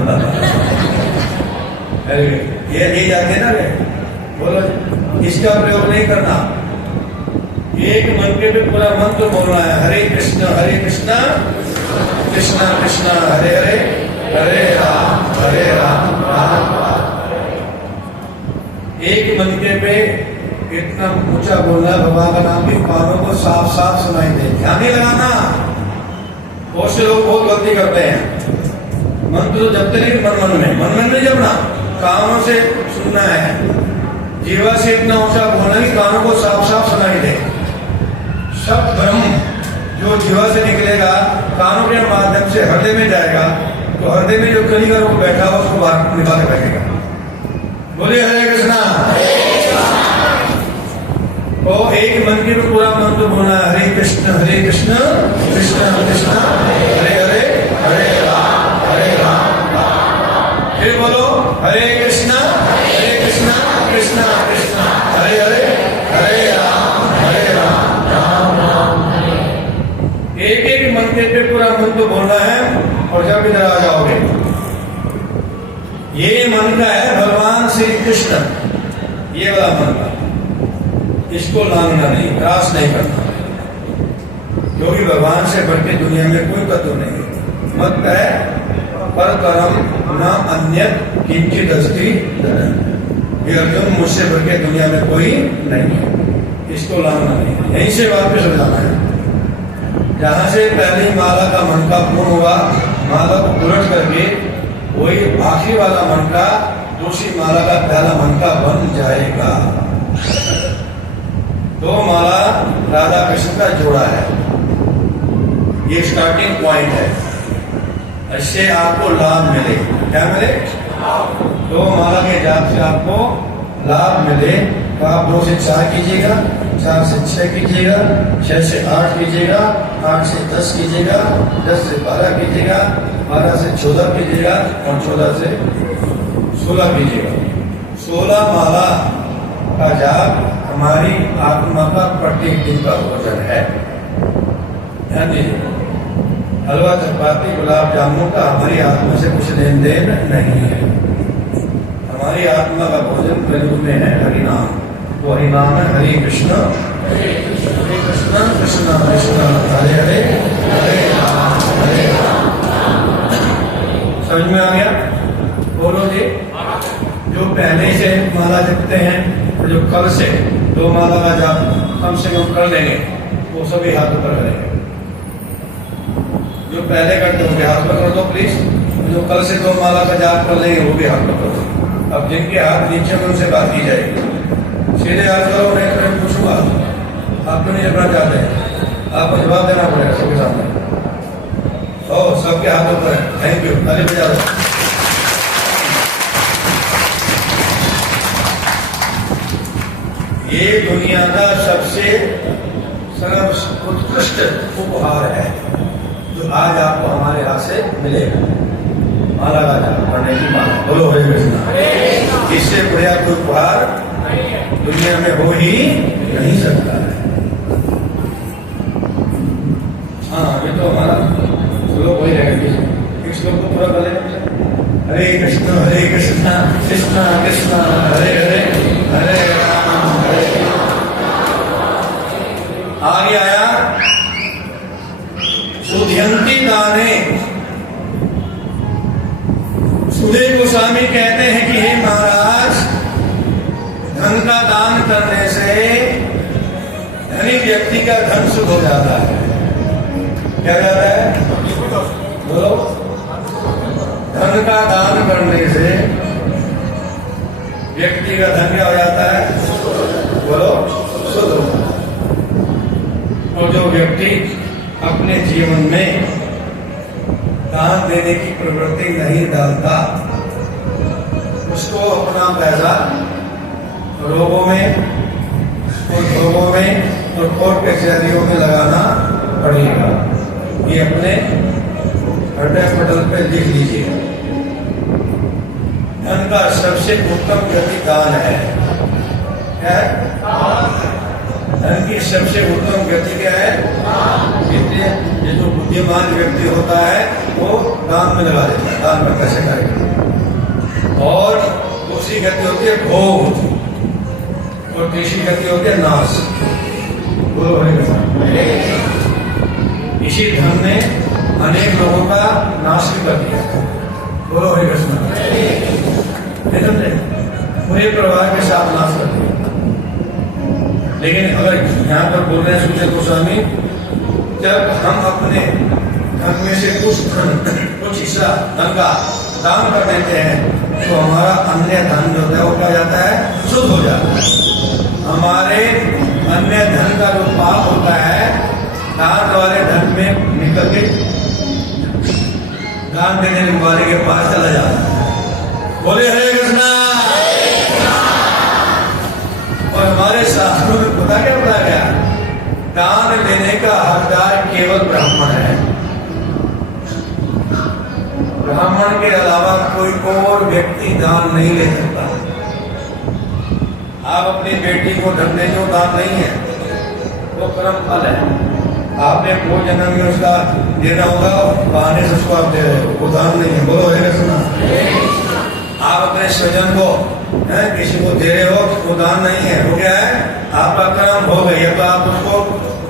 ये जाते ना रे, बोलो इसका प्रयोग नहीं करना। एक मंत्र पे पूरा मंत्र बोलना है, हरे कृष्ण कृष्ण कृष्ण हरे हरे, हरे राम राम राम। एक मंत्र पे इतना ऊंचा बोलना, भगवान का नाम भी कानों को साफ साफ सुनाई दे, ध्यान नहीं लगाना। बहुत से लोग बहुत गलती करते हैं, मंत्र तो जपते नहीं मन में नहीं जपना, कानों से सुनना है, जीवा से इतना ऊंचा बोलना कि कानों को साफ साफ सुनाई दे। सब ब्रह्म जो जीवा से निकलेगा कानों के माध्यम से हृदय में जाएगा, तो हृदय में जो कली का रोग बैठा हुआ उसको बाहर निकाल के बैठेगा। बोलिए हरे कृष्णा। तो एक मन के पूरा मंत्र बोलना, हरे कृष्ण कृष्ण कृष्ण हरे हरे, हरे राम राम राम। फिर पे पूरा मन तो बोलना है। और जब इधर आ जाओगे, ये मन का है भगवान श्री कृष्ण, ये वाला मन का, इसको लांघना नहीं, क्रॉस नहीं करना, क्योंकि भगवान से बढ़ के दुनिया में कोई तत्व नहीं है। मत है पर कर्म न अन्य किंचित अस्ति, ये अर्जुन मुझसे बढ़ के दुनिया में कोई नहीं है, इसको लांघना नहीं। यहीं से वापस हो जाना है, जहां से पहली माला का मन का पूर्ण हुआ, माला को उलट करके वही आखिरी वाला मन का दूसरी माला का पहला मन का बन जाएगा। दो माला राधा कृष्ण का जोड़ा है, ये स्टार्टिंग पॉइंट है, इससे आपको लाभ मिले। क्या मिले? दो माला के जाप से आपको लाभ मिले। तो आप 2 से 4 कीजिएगा, 4 से 6 कीजिएगा, 6 से 8 कीजिएगा, 8 से 10 कीजिएगा, 10 से 12 कीजिएगा, 12 से 14 कीजिएगा और 14 से 16 कीजिएगा। 16 माला का जाप हमारी आत्मा का प्रत्येक दिन का भोजन है। ध्यान दीजिए, हलवा चपाती गुलाब जामुन का हमारी आत्मा से कुछ लेन देन नहीं है। हमारी आत्मा का भोजन कलयुग में है हरिनाम। तो हरिनाम है हरे कृष्ण कृष्ण कृष्ण कृष्ण हरे हरे, हरे राम हरे राम। समझ में आ गया? बोलो जी। जो पहले से माला जपते हैं, जो कल से 2 माला का जाप कम से कम कर लेंगे, वो सभी हाथ ऊपर करेंगे। जो पहले करते होंगे हाथ पकड़ दो प्लीज, जो कल से 2 माला का जाप कर लेंगे वो भी हाथ पकड़ दो। अब जिनके हाथ नीचे में उनसे बात की जाएगी, सीधे हाथ करो, नहीं तो मैं पूछूंगा आप क्यों नहीं जपना चाहते हैं, आपको जवाब देना पड़ेगा सबके सामने। ओ सबके हाथ ऊपर है, थैंक यू, ताली बजा दो। ये दुनिया का सबसे सर्वोत्कृष्ट उपहार है जो आज आपको हमारे हाथ से मिलेगा। माला का जाप पढ़ने की माला, बोलो हरे कृष्ण। इससे बढ़िया कोई उपहार दुनिया में हो ही नहीं सकता है। हाँ, ये तो हमारा श्लोक वही रहेगा। इस श्लोक को पूरा कर लेना। हरे कृष्ण कृष्ण कृष्ण हरे हरे, हरे राम हरे राम। आगे आया सुधयंती दाने। सुधीर गोस्वामी कहते हैं कि हे महाराज, धन का दान करने से धनी व्यक्ति का धन शुद्ध हो जाता है। क्या जाता है? बोलो। धन का दान करने से व्यक्ति का धन क्या हो जाता है? बोलो, शुद्ध होता है। और जो व्यक्ति अपने जीवन में दान देने की प्रवृत्ति नहीं डालता, उसको अपना पैसा रोगों में और भोगों में और कोर्ट कचहरियों में लगाना पड़ेगा। ये अपने हृदय पटल पे लिख लीजिए। धन का सबसे उत्तम गति दान है। धन की सबसे उत्तम गति क्या है? इसलिए ये जो बुद्धिमान व्यक्ति होता है वो दान में लगा देता है, दान में कैसे करेगा। और दूसरी गति होती है भोग, और तीसरी गति होती है नाश। बोलो हरे कृष्ण। इसी धन ने अनेक लोगों का नाश भी कर दिया। बोलो हरे कृष्ण। पूरे परिवार के साथ नाश कर दिया। लेकिन अगर यहाँ पर बोल रहे हैं सुधीर गोस्वामी, जब हम अपने धन में से कुछ हिस्सा धन का दान कर देते हैं तो हमारा अन्य धन जो है वो क्या जाता है? शुद्ध हो जाता है। हमारे अन्य धन का जो पाप होता है दान वाले धन में निकल के दान देने वाले के पास चला जाता है। बोले हरे कृष्णा। और हमारे शास्त्रों में पता क्या बताया गया? दान लेने का हकदार केवल ब्राह्मण है। ब्राह्मण के अलावा कोई और व्यक्ति दान नहीं ले सकता। आप अपनी बेटी को धन देने दान नहीं है, वो कर्म फल है। आपने को जन्म में उसका देना होगा, बहाने से उसको आप दे रहे हो, वो दान नहीं है। बोलो है सुना। आप अपने स्वजन को किसी को दे रहे हो, वो दान नहीं है, वो क्या है? आपका कर्म हो गई, तो आप उसको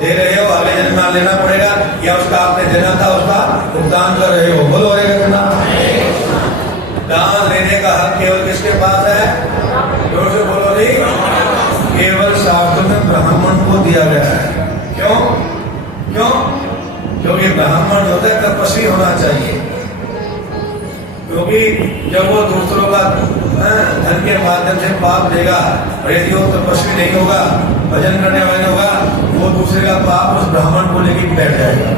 दे रहे हो, आगे जन्म में लेना पड़ेगा, या उसका आपने देना था उसका भुगतान कर रहे हो। बोलो है सुना। दान लेने का हक केवल किसके पास है? जोर से बोलो नहीं, केवल शास्त्र में ब्राह्मण को दिया गया है। क्यों? क्यों? क्योंकि ब्राह्मण जो है तपस्वी होना चाहिए, क्योंकि जब वो दूसरों का धन के माध्यम से पाप देगा, और यदि वो तपस्वी नहीं होगा, भजन करने वाला होगा, वो दूसरे का पाप उस ब्राह्मण को लेकर बैठ जाएगा।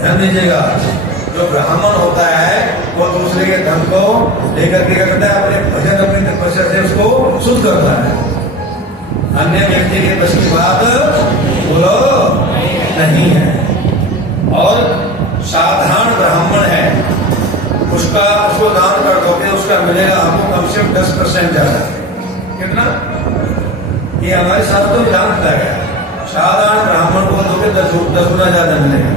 ध्यान दीजिएगा, जो ब्राह्मण होता है वो दूसरे के धन को लेकर के क्या करता है? अपने भजन, अपनी तपस्या से उसको शुद्ध करता है। अन्य व्यक्ति के बस की बात बोलो नहीं है। और साधारण ब्राह्मण है, उसको दान कर दोगे, उसका मिलेगा आपको कम से कम 10% ज्यादा। कितना? ये हमारे साथ तो जानता है, साधारण ब्राह्मण को दोगे 10 गुना ज्यादा मिलेगा,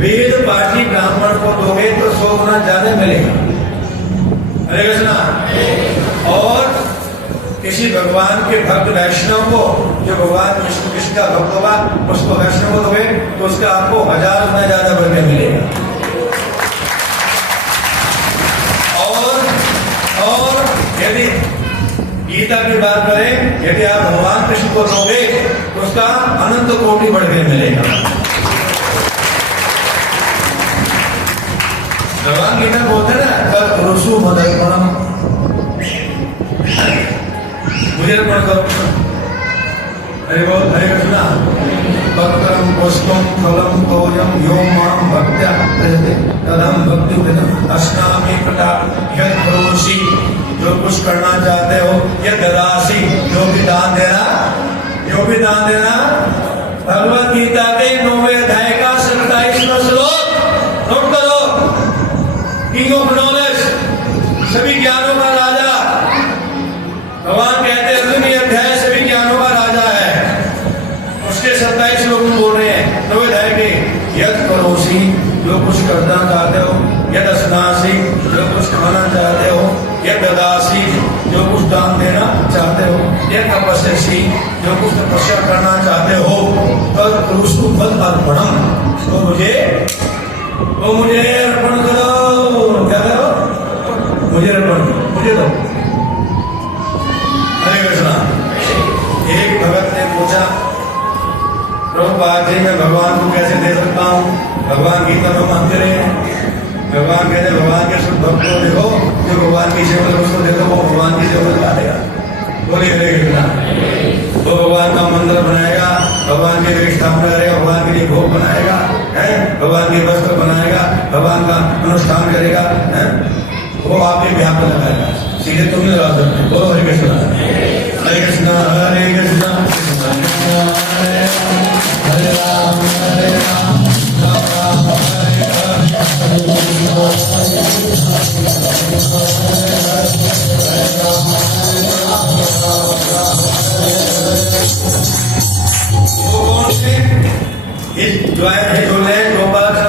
वेद पाठी ब्राह्मण को दोगे तो 100 गुना ज्यादा मिलेगा। हरे कृष्णा। और किसी भगवान के भक्त वैष्णव को, जो भगवान विष्णु कृष्ण का भक्त होगा, उसको वैष्णव को दोगे तो उसका आपको 1000 गुना ज्यादा बढ़ मिलेगा। और यदि गीता की बात करें, यदि आप भगवान कृष्ण को दोगे तो उसका अनंत कोटि बढ़ के मिलेगा। भगवान गीता बोलते हैं ना, कल रुसु मदर्पणम, मुझे अर्पण करो। हरे बोल, हरे कृष्णा। पत्रम पुष्पम फलम तोयम यो मां भक्त्या प्रयते तदहं भक्ति विदम अस्नामि कटा यद करोषि। जो कुछ करना चाहते हो, यद ददासि, जो भी दान देना, जो भी दान देना। भगवत गीता के 9वें अध्याय का 27वां श्लोक नोट करो। किंग ऑफ नॉलेज, सभी ज्ञानों का राजा भगवान कहते हैं, अर्जुन ये अध्याय सभी ज्ञानों का राजा है। उसके 27 श्लोक बोल रहे हैं 9वें अध्याय के, यद करोषि, जो कुछ करना चाहते हो, यद अस्नासि, जो कुछ खाना चाहते हो, यद ददासि, जो कुछ दान देना चाहते हो, यद तपस्यसि, जो कुछ तपस्या करना चाहते हो, तद कुरुषु मद अर्पणम, तो मुझे अर्पण करो। क्या करो? मुझे अर्पण करो, मुझे दो। हरे कृष्णा। एक भगत ने पूछा, प्रभुपाद जी मैं भगवान को कैसे दे सकता हूँ? भगवान गीता में मानते रहे, भगवान कहते भगवान के शुद्ध भक्त को देखो, जो भगवान की सेवा में उसको दे दो, वो भगवान की सेवा लगा देगा। बोलिए हरे कृष्णा। वो भगवान का मंदिर बनाएगा, भगवान के लिए स्थापना करेगा, भगवान के लिए भोग बनाएगा, है भगवान के वस्त्र बनाएगा, भगवान का अनुष्ठान करेगा, है वो आपके ब्याह पर लगाएगा, सीधे तुम नहीं लगा सकते। बोलो हरे कृष्णा। हरे कृष्णा, हरे कृष्णा, हरे राम, हरे राम, राम राम, हरे हरे,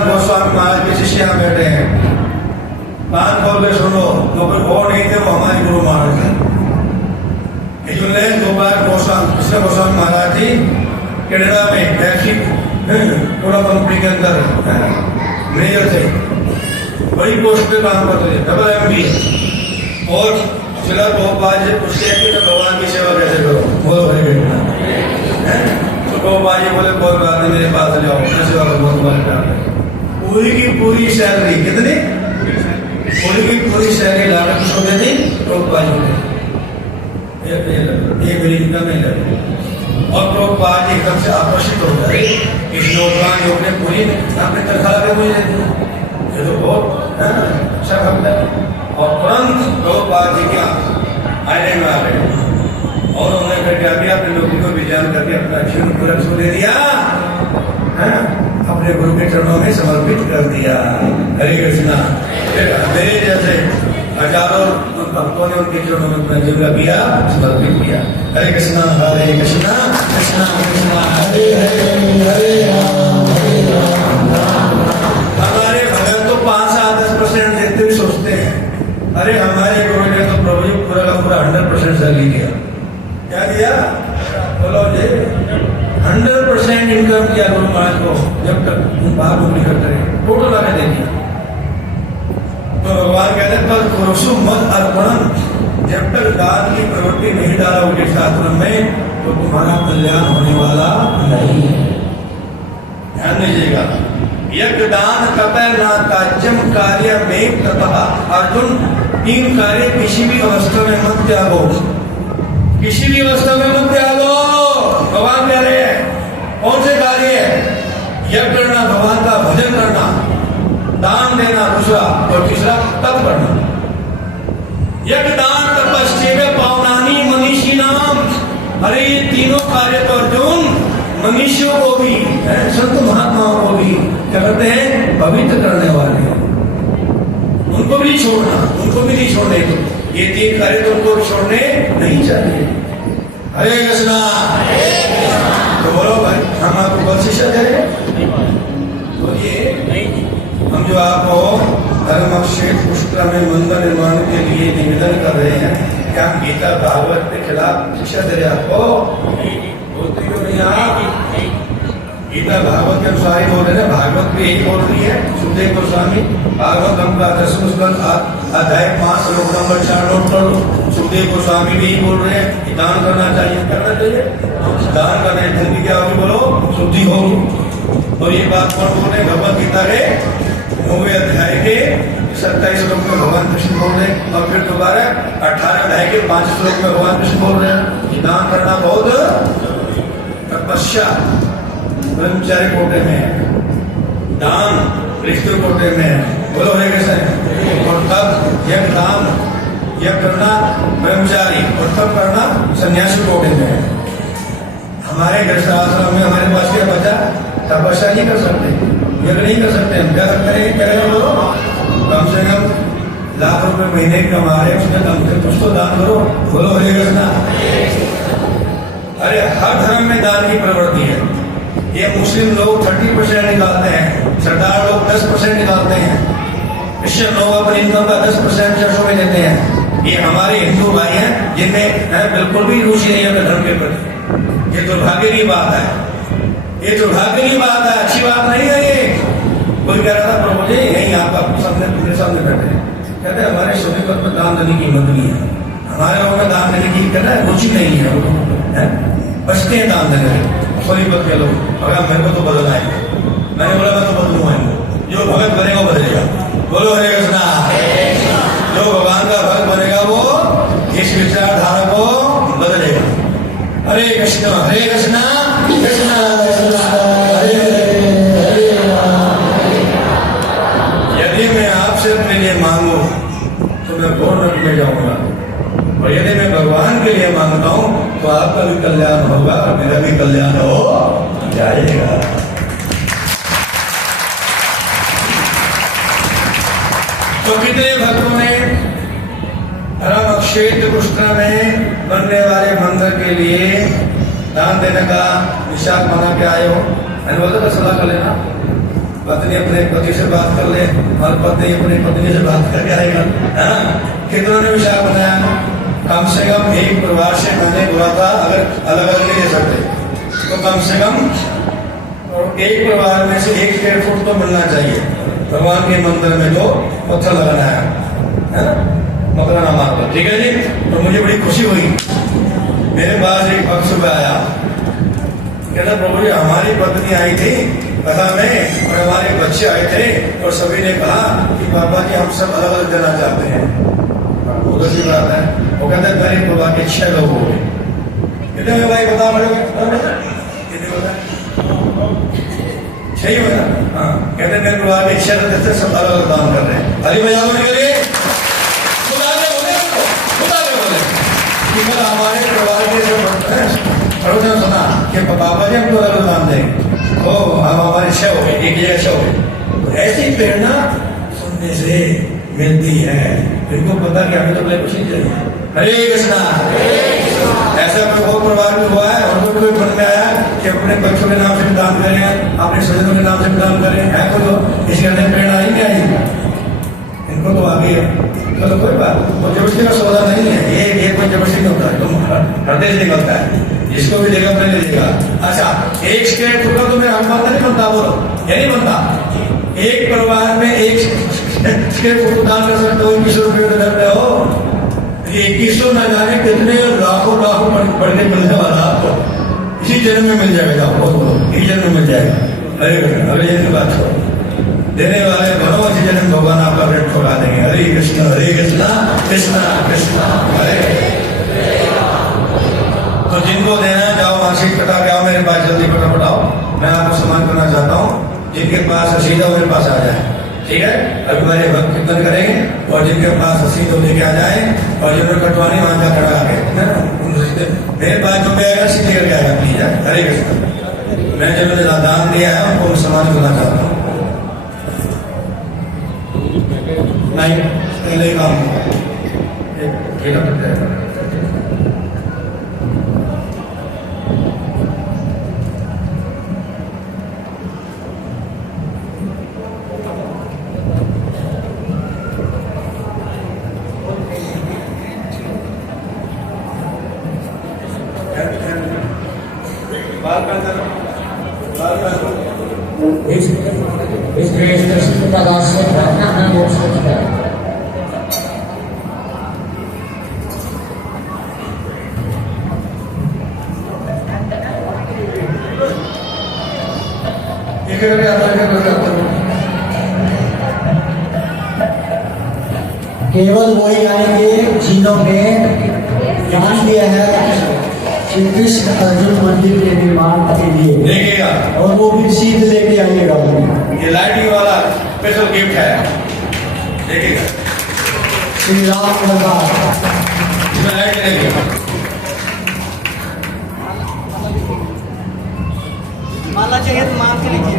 गोस्वामी महाराज के शिष्य यहाँ बैठे हैं, कान खोल के सुनो, जो कोई और नहीं थे वो हमारे गुरु महाराज हैं। गोस्वामी कृष्ण गोस्वामी महाराज जी कनाडा में टैक्सी पूरा कंपनी के अंदर मैनेजर थे, बड़ी पोस्ट पे काम करते थे, डबल MBA। और शिला गोपाल जी पूछते हैं कि भगवान की सेवा कैसे करो? बोलो हरे कृष्णा। तो गोपाल जी बोले कोई बात नहीं, मेरे पास जाओ, मैं सेवा करूँगा तुम्हारे काम। पूरी की पूरी सैलरी कितनी? पूरी की पूरी सैलरी लाकर किसको दे दी? गोपाल जी ने। एक मिनट का नहीं लगे, और गोपाल जी एकदम से आकर्षित हो गए, इस नौजवान युवक ने पूरी अपने तनख्वाह पे मुझे दे दी, ये तो बहुत अच्छा भक्त है। और तुरंत गोपाल जी क्या आईने में आ गए, और उन्होंने फिर क्या किया, अपने लोगों को विजय करके अपना जीवन पूरा को दे दिया, अपने गुरु के चरणों में समर्पित कर दिया। हरे कृष्णा। मेरे जैसे हजारों भक्तों ने उनके चरणों में अपना जीवन किया, समर्पित किया। हरे कृष्णा कृष्णा कृष्णा हरे हरे, हरे राम हमारे भगत तो 5-10% देते हुए सोचते हैं, अरे हमारे गुरु ने तो प्रभु जी पूरा का पूरा 100% सैलरी दिया। क्या दिया? बोलो जी, 100% इनकम किया गुरु महाराज को, जब तक बाहर नौकरी करते रहे, टोटल आगे दे दिया। तो भगवान कहते हैं पर पुरुषु मत अर्पण, जब तक दान की प्रवृत्ति नहीं डाला उनके शास्त्र में तो तुम्हारा कल्याण होने वाला नहीं है। ध्यान दीजिएगा, यज्ञ दान कपय ना काज्यम कार्य में तथा अर्जुन, 3 कार्य किसी भी अवस्था में मत त्यागो, किसी भी अवस्था में मत त्यागो। भगवान कह रहे हैं कौन से कार्य? यज्ञ करना, भगवान का भजन करना, दान देना दूसरा, और तीसरा तप करना। यज्ञ दान तपस्या पावनानी मनीषी नाम, अरे ये तीनों कार्य तो अर्जुन मनुष्यों को भी, संत महात्माओं को भी क्या करते हैं? पवित्र करने वाले, उनको भी नहीं छोड़ना, उनको भी नहीं छोड़ने। तो ये 3 कार्य तो उनको छोड़ने नहीं चाहिए। हरे कृष्णा। तो बोलो भाई, हम आपको बल शिक्षा दे रहे हैं, बोलिए। हम जो आपको धर्म क्षेत्र पुष्कर में मंदिर निर्माण के लिए निवेदन कर रहे हैं, क्या हम गीता भागवत के खिलाफ शिक्षा दे रहे हैं आपको? बोलते क्यों नहीं आप? गीता भागवत के अनुसार ही बोल रहे हैं, भागवत भी यही बोल रही है। सुखदेव गोस्वामी भागवत हम का 10वां स्कंद अध्याय 5 श्लोक नंबर 4 नोट कर लो। सुखदेव गोस्वामी भी यही बोल रहे हैं कि दान करना चाहिए, करना चाहिए। दान करने से जिंदगी क्या होगी? बोलो, शुद्धि होगी। और ये बात कौन बोल रहे हैं? भगवत गीता के 9वें अध्याय के 27 श्लोक में भगवान कृष्ण बोल रहे हैं, और फिर दोबारा 18 अध्याय के 5 श्लोक में भगवान कृष्ण बोल रहे हैं कि दान करना बहुत तपस्या ब्रह्मचारी कोटे में है, दान ऋषि कोटे में है। बोलो हरे कृष्ण। और तब यह दान यह करना ब्रह्मचारी, और तब करना सन्यासी कोटे में है। हमारे गृहस्थ आश्रम में हमारे पास क्या बचा? तपस्या नहीं कर सकते, यज्ञ नहीं कर सकते। हम क्या करते हैं? क्या बोलो, कम से कम लाख रुपए महीने कमा रहे, उसमें कम से कुछ तो दान करो। बोलो हरे कृष्णा। अरे हर धर्म में दान की प्रवृत्ति है। ये मुस्लिम लोग 30% निकालते हैं, सरदार लोग 10% निकालते हैं, क्रिश्चियन लोग अपनी इनकम का 10% चर्चों में देते हैं। ये हमारे हिंदू भाई हैं जिनमें बिल्कुल भी रुचि नहीं है अपने धर्म के प्रति। ये दुर्भाग्य की बात है, ये दुर्भाग्य की बात है, अच्छी बात नहीं है ये। कोई कह रहा था प्रभु जी यही आपका सामने मेरे सामने बैठे हैं, कहते हैं हमारे सोने पद में दान देने की हिम्मत नहीं है, हमारे लोगों में दान देने की कहना है रुचि नहीं है, बचते हैं दान देने में सोनीपत के लोग। अगर मेरे को तो बदलना है, मैंने बोला मैं तो बदलूंगा, जो भगत बनेगा बदलेगा। बोलो हरे कृष्णा। जो भगवान का भक्त बनेगा वो इस विचारधारा को बदलेगा। हरे कृष्णा कृष्णा कृष्णा हरे हरे। यदि मैं आपसे अपने लिए मांगू तो मैं कौन रख में जाऊंगा, और यदि मैं भगवान के लिए मांगता हूं तो आपका भी कल्याण होगा और मेरा भी कल्याण हो जाएगा। तो कितने भक्तों ने धर्म क्षेत्र पुष्कर में बनने वाले मंदिर के लिए दान देने का निशान बना के आए हो? मैंने बोलता था सलाह कर लेना, पत्नी अपने पति से बात कर ले और पति अपनी पत्नी से बात करके आएगा। कितनों ने विचार बनाया? कम से कम एक परिवार से मैंने बोला था अगर अलग अलग नहीं दे सकते तो कम से कम एक परिवार में से 1 स्क्वायर फुट तो मिलना चाहिए। भगवान के मंदिर में तो पत्थर लगाना है ना, मकराना मारकर, ठीक है जी। तो मुझे बड़ी खुशी हुई, मेरे पास एक भक्त सुबह आया, कहता प्रभु जी हमारी पत्नी आई थी कथा में और हमारे बच्चे आए थे और सभी ने कहा कि बाबा जी हम सब अलग अलग जाना चाहते हैं। उधर की बात है, वो कहते हैं मेरे बाबा के 6 लोग हो गए। कितने भाई बता कितने बता 6 ही बता। हाँ, कहते हैं मेरे बाबा के 6 लोग सब अलग अलग काम कर रहे हैं। हरी बजाने के लिए हमारे परिवार के जो सुना कि बाबा जी हम तो अलग दान देंगे, हम हमारे 6 हो गए, एक जगह 6 हो गए। तो ऐसी प्रेरणा सुनने से मिलती है। इनको पता कि हमें तो अपने खुशी चाहिए। हरे कृष्णा। ऐसा कोई और परिवार में हुआ है और कोई मन में आया कि अपने बच्चों के नाम से दान करें, अपने स्वजनों के नाम से दान करें? है कोई तो इसके अंदर प्रेरणा आई नहीं आई? इनको तो आ गई है। चलो कोई बात, तो जबरदस्ती का सौदा नहीं है ये कोई जबरदस्ती नहीं होता है, तुम हृदय से निकलता है। जिसको भी देगा अपने ले लेगा। अच्छा, एक स्टेट टुकड़ा तो मेरा अनुमान नहीं बनता, बोलो ये नहीं बनता। एक परिवार में एक स्टेट को दान कर सकते हो, 21 रुपये करते हो। ये 2100 न जाने कितने लाखों बढ़ के मिलने वाला आपको इसी जन्म में मिल जाएगा। आपको इसी जन्म में मिल जाएगा। हरे कृष्ण। अगले जन्म की बात छोड़ो, देने वाले बनो, इसी जन्म भगवान आपका पेट ठोका देंगे। हरे कृष्ण कृष्ण कृष्ण हरे। तो जिनको देना है जाओ मार्कशीट कटा के आओ मेरे पास, जल्दी फटाफट आओ। मैं आपको सम्मान करना चाहता हूँ। जिनके पास रसीद है मेरे पास आ जाए, ठीक है? अभी हमारे भक्त कीर्तन करेंगे और जिनके पास रसीद हो लेके आ जाए, और जिन्होंने कटवानी वहां जा खड़ा आगे मेरे पास जो भी आएगा सीधे करके आएगा, प्लीज। हरे कृष्ण। मैं जो मैंने दान दिया है उनको सम्मान करना चाहता हूँ। नहीं पहले काम खेला पड़ता है। इस कृष्ण का दास से प्रार्थना है वो सोचता है। केवल वही आएंगे जिन्होंने जान लिया है श्री कृष्ण अर्जुन मंदिर के निर्माण के लिए, देखिएगा। और वो भी रसीद लेके आइएगा। ये लाइटिंग वाला स्पेशल गिफ्ट है, देखिएगा। श्री राम दरबार इसमें लाइट लगेगी। माला चाहिए तो मांग के लीजिए।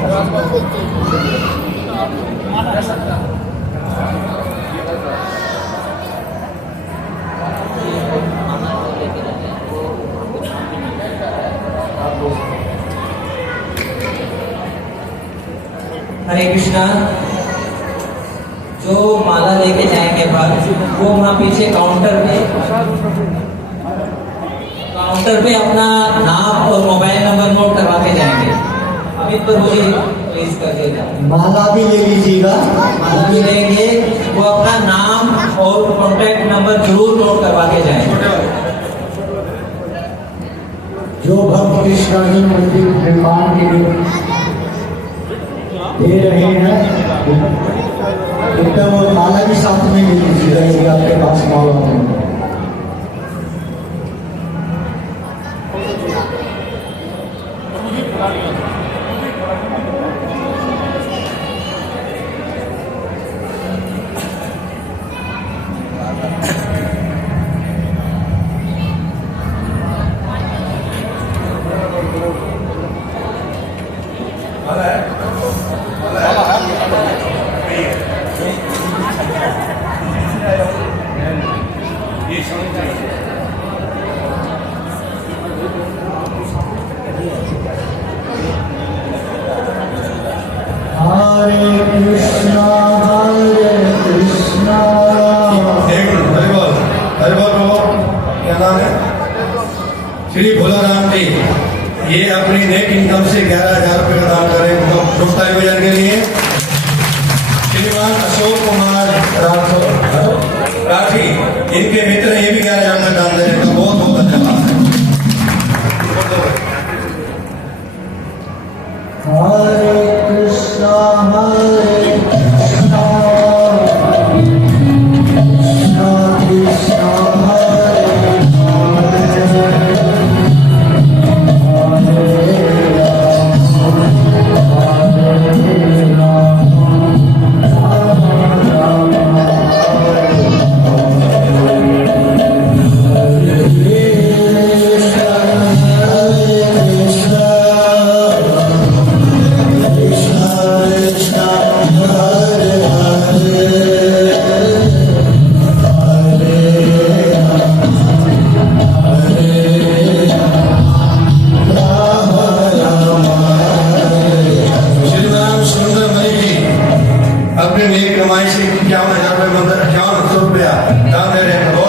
हरे कृष्णा। जो माला लेके जाएंगे बाद वो वहाँ पीछे काउंटर पे अपना नाम और मोबाइल नंबर नोट करवा के जाएंगे। अमित पर मुझे प्लीज कर देगा। माला भी ले लीजिएगा। माला भी लेंगे, वो अपना नाम और कॉन्टैक्ट नंबर जरूर नोट करवा के जाएंगे। जो भक्त कृष्ण अर्जुन मंदिर निर्माण के लिए दे रहे हैं, एकदम वो माला भी साथ में ले लीजिएगा यदि आपके पास माला है। श्री भोलाराम जी ये अपनी नेट इनकम से 11,000 रुपये का दान करें दोस्ताई भजन के लिए। श्रीमान अशोक कुमार राठी इनके मित्र ये भी 11,000 का दान देने का बहुत बहुत धन्यवाद। हरे कृष्णा हरे कृष्णा कृष्णा कृष्णा अपनी नेक कमाई से 51,000 रुपये मंदिर 5100 रुपया मेरे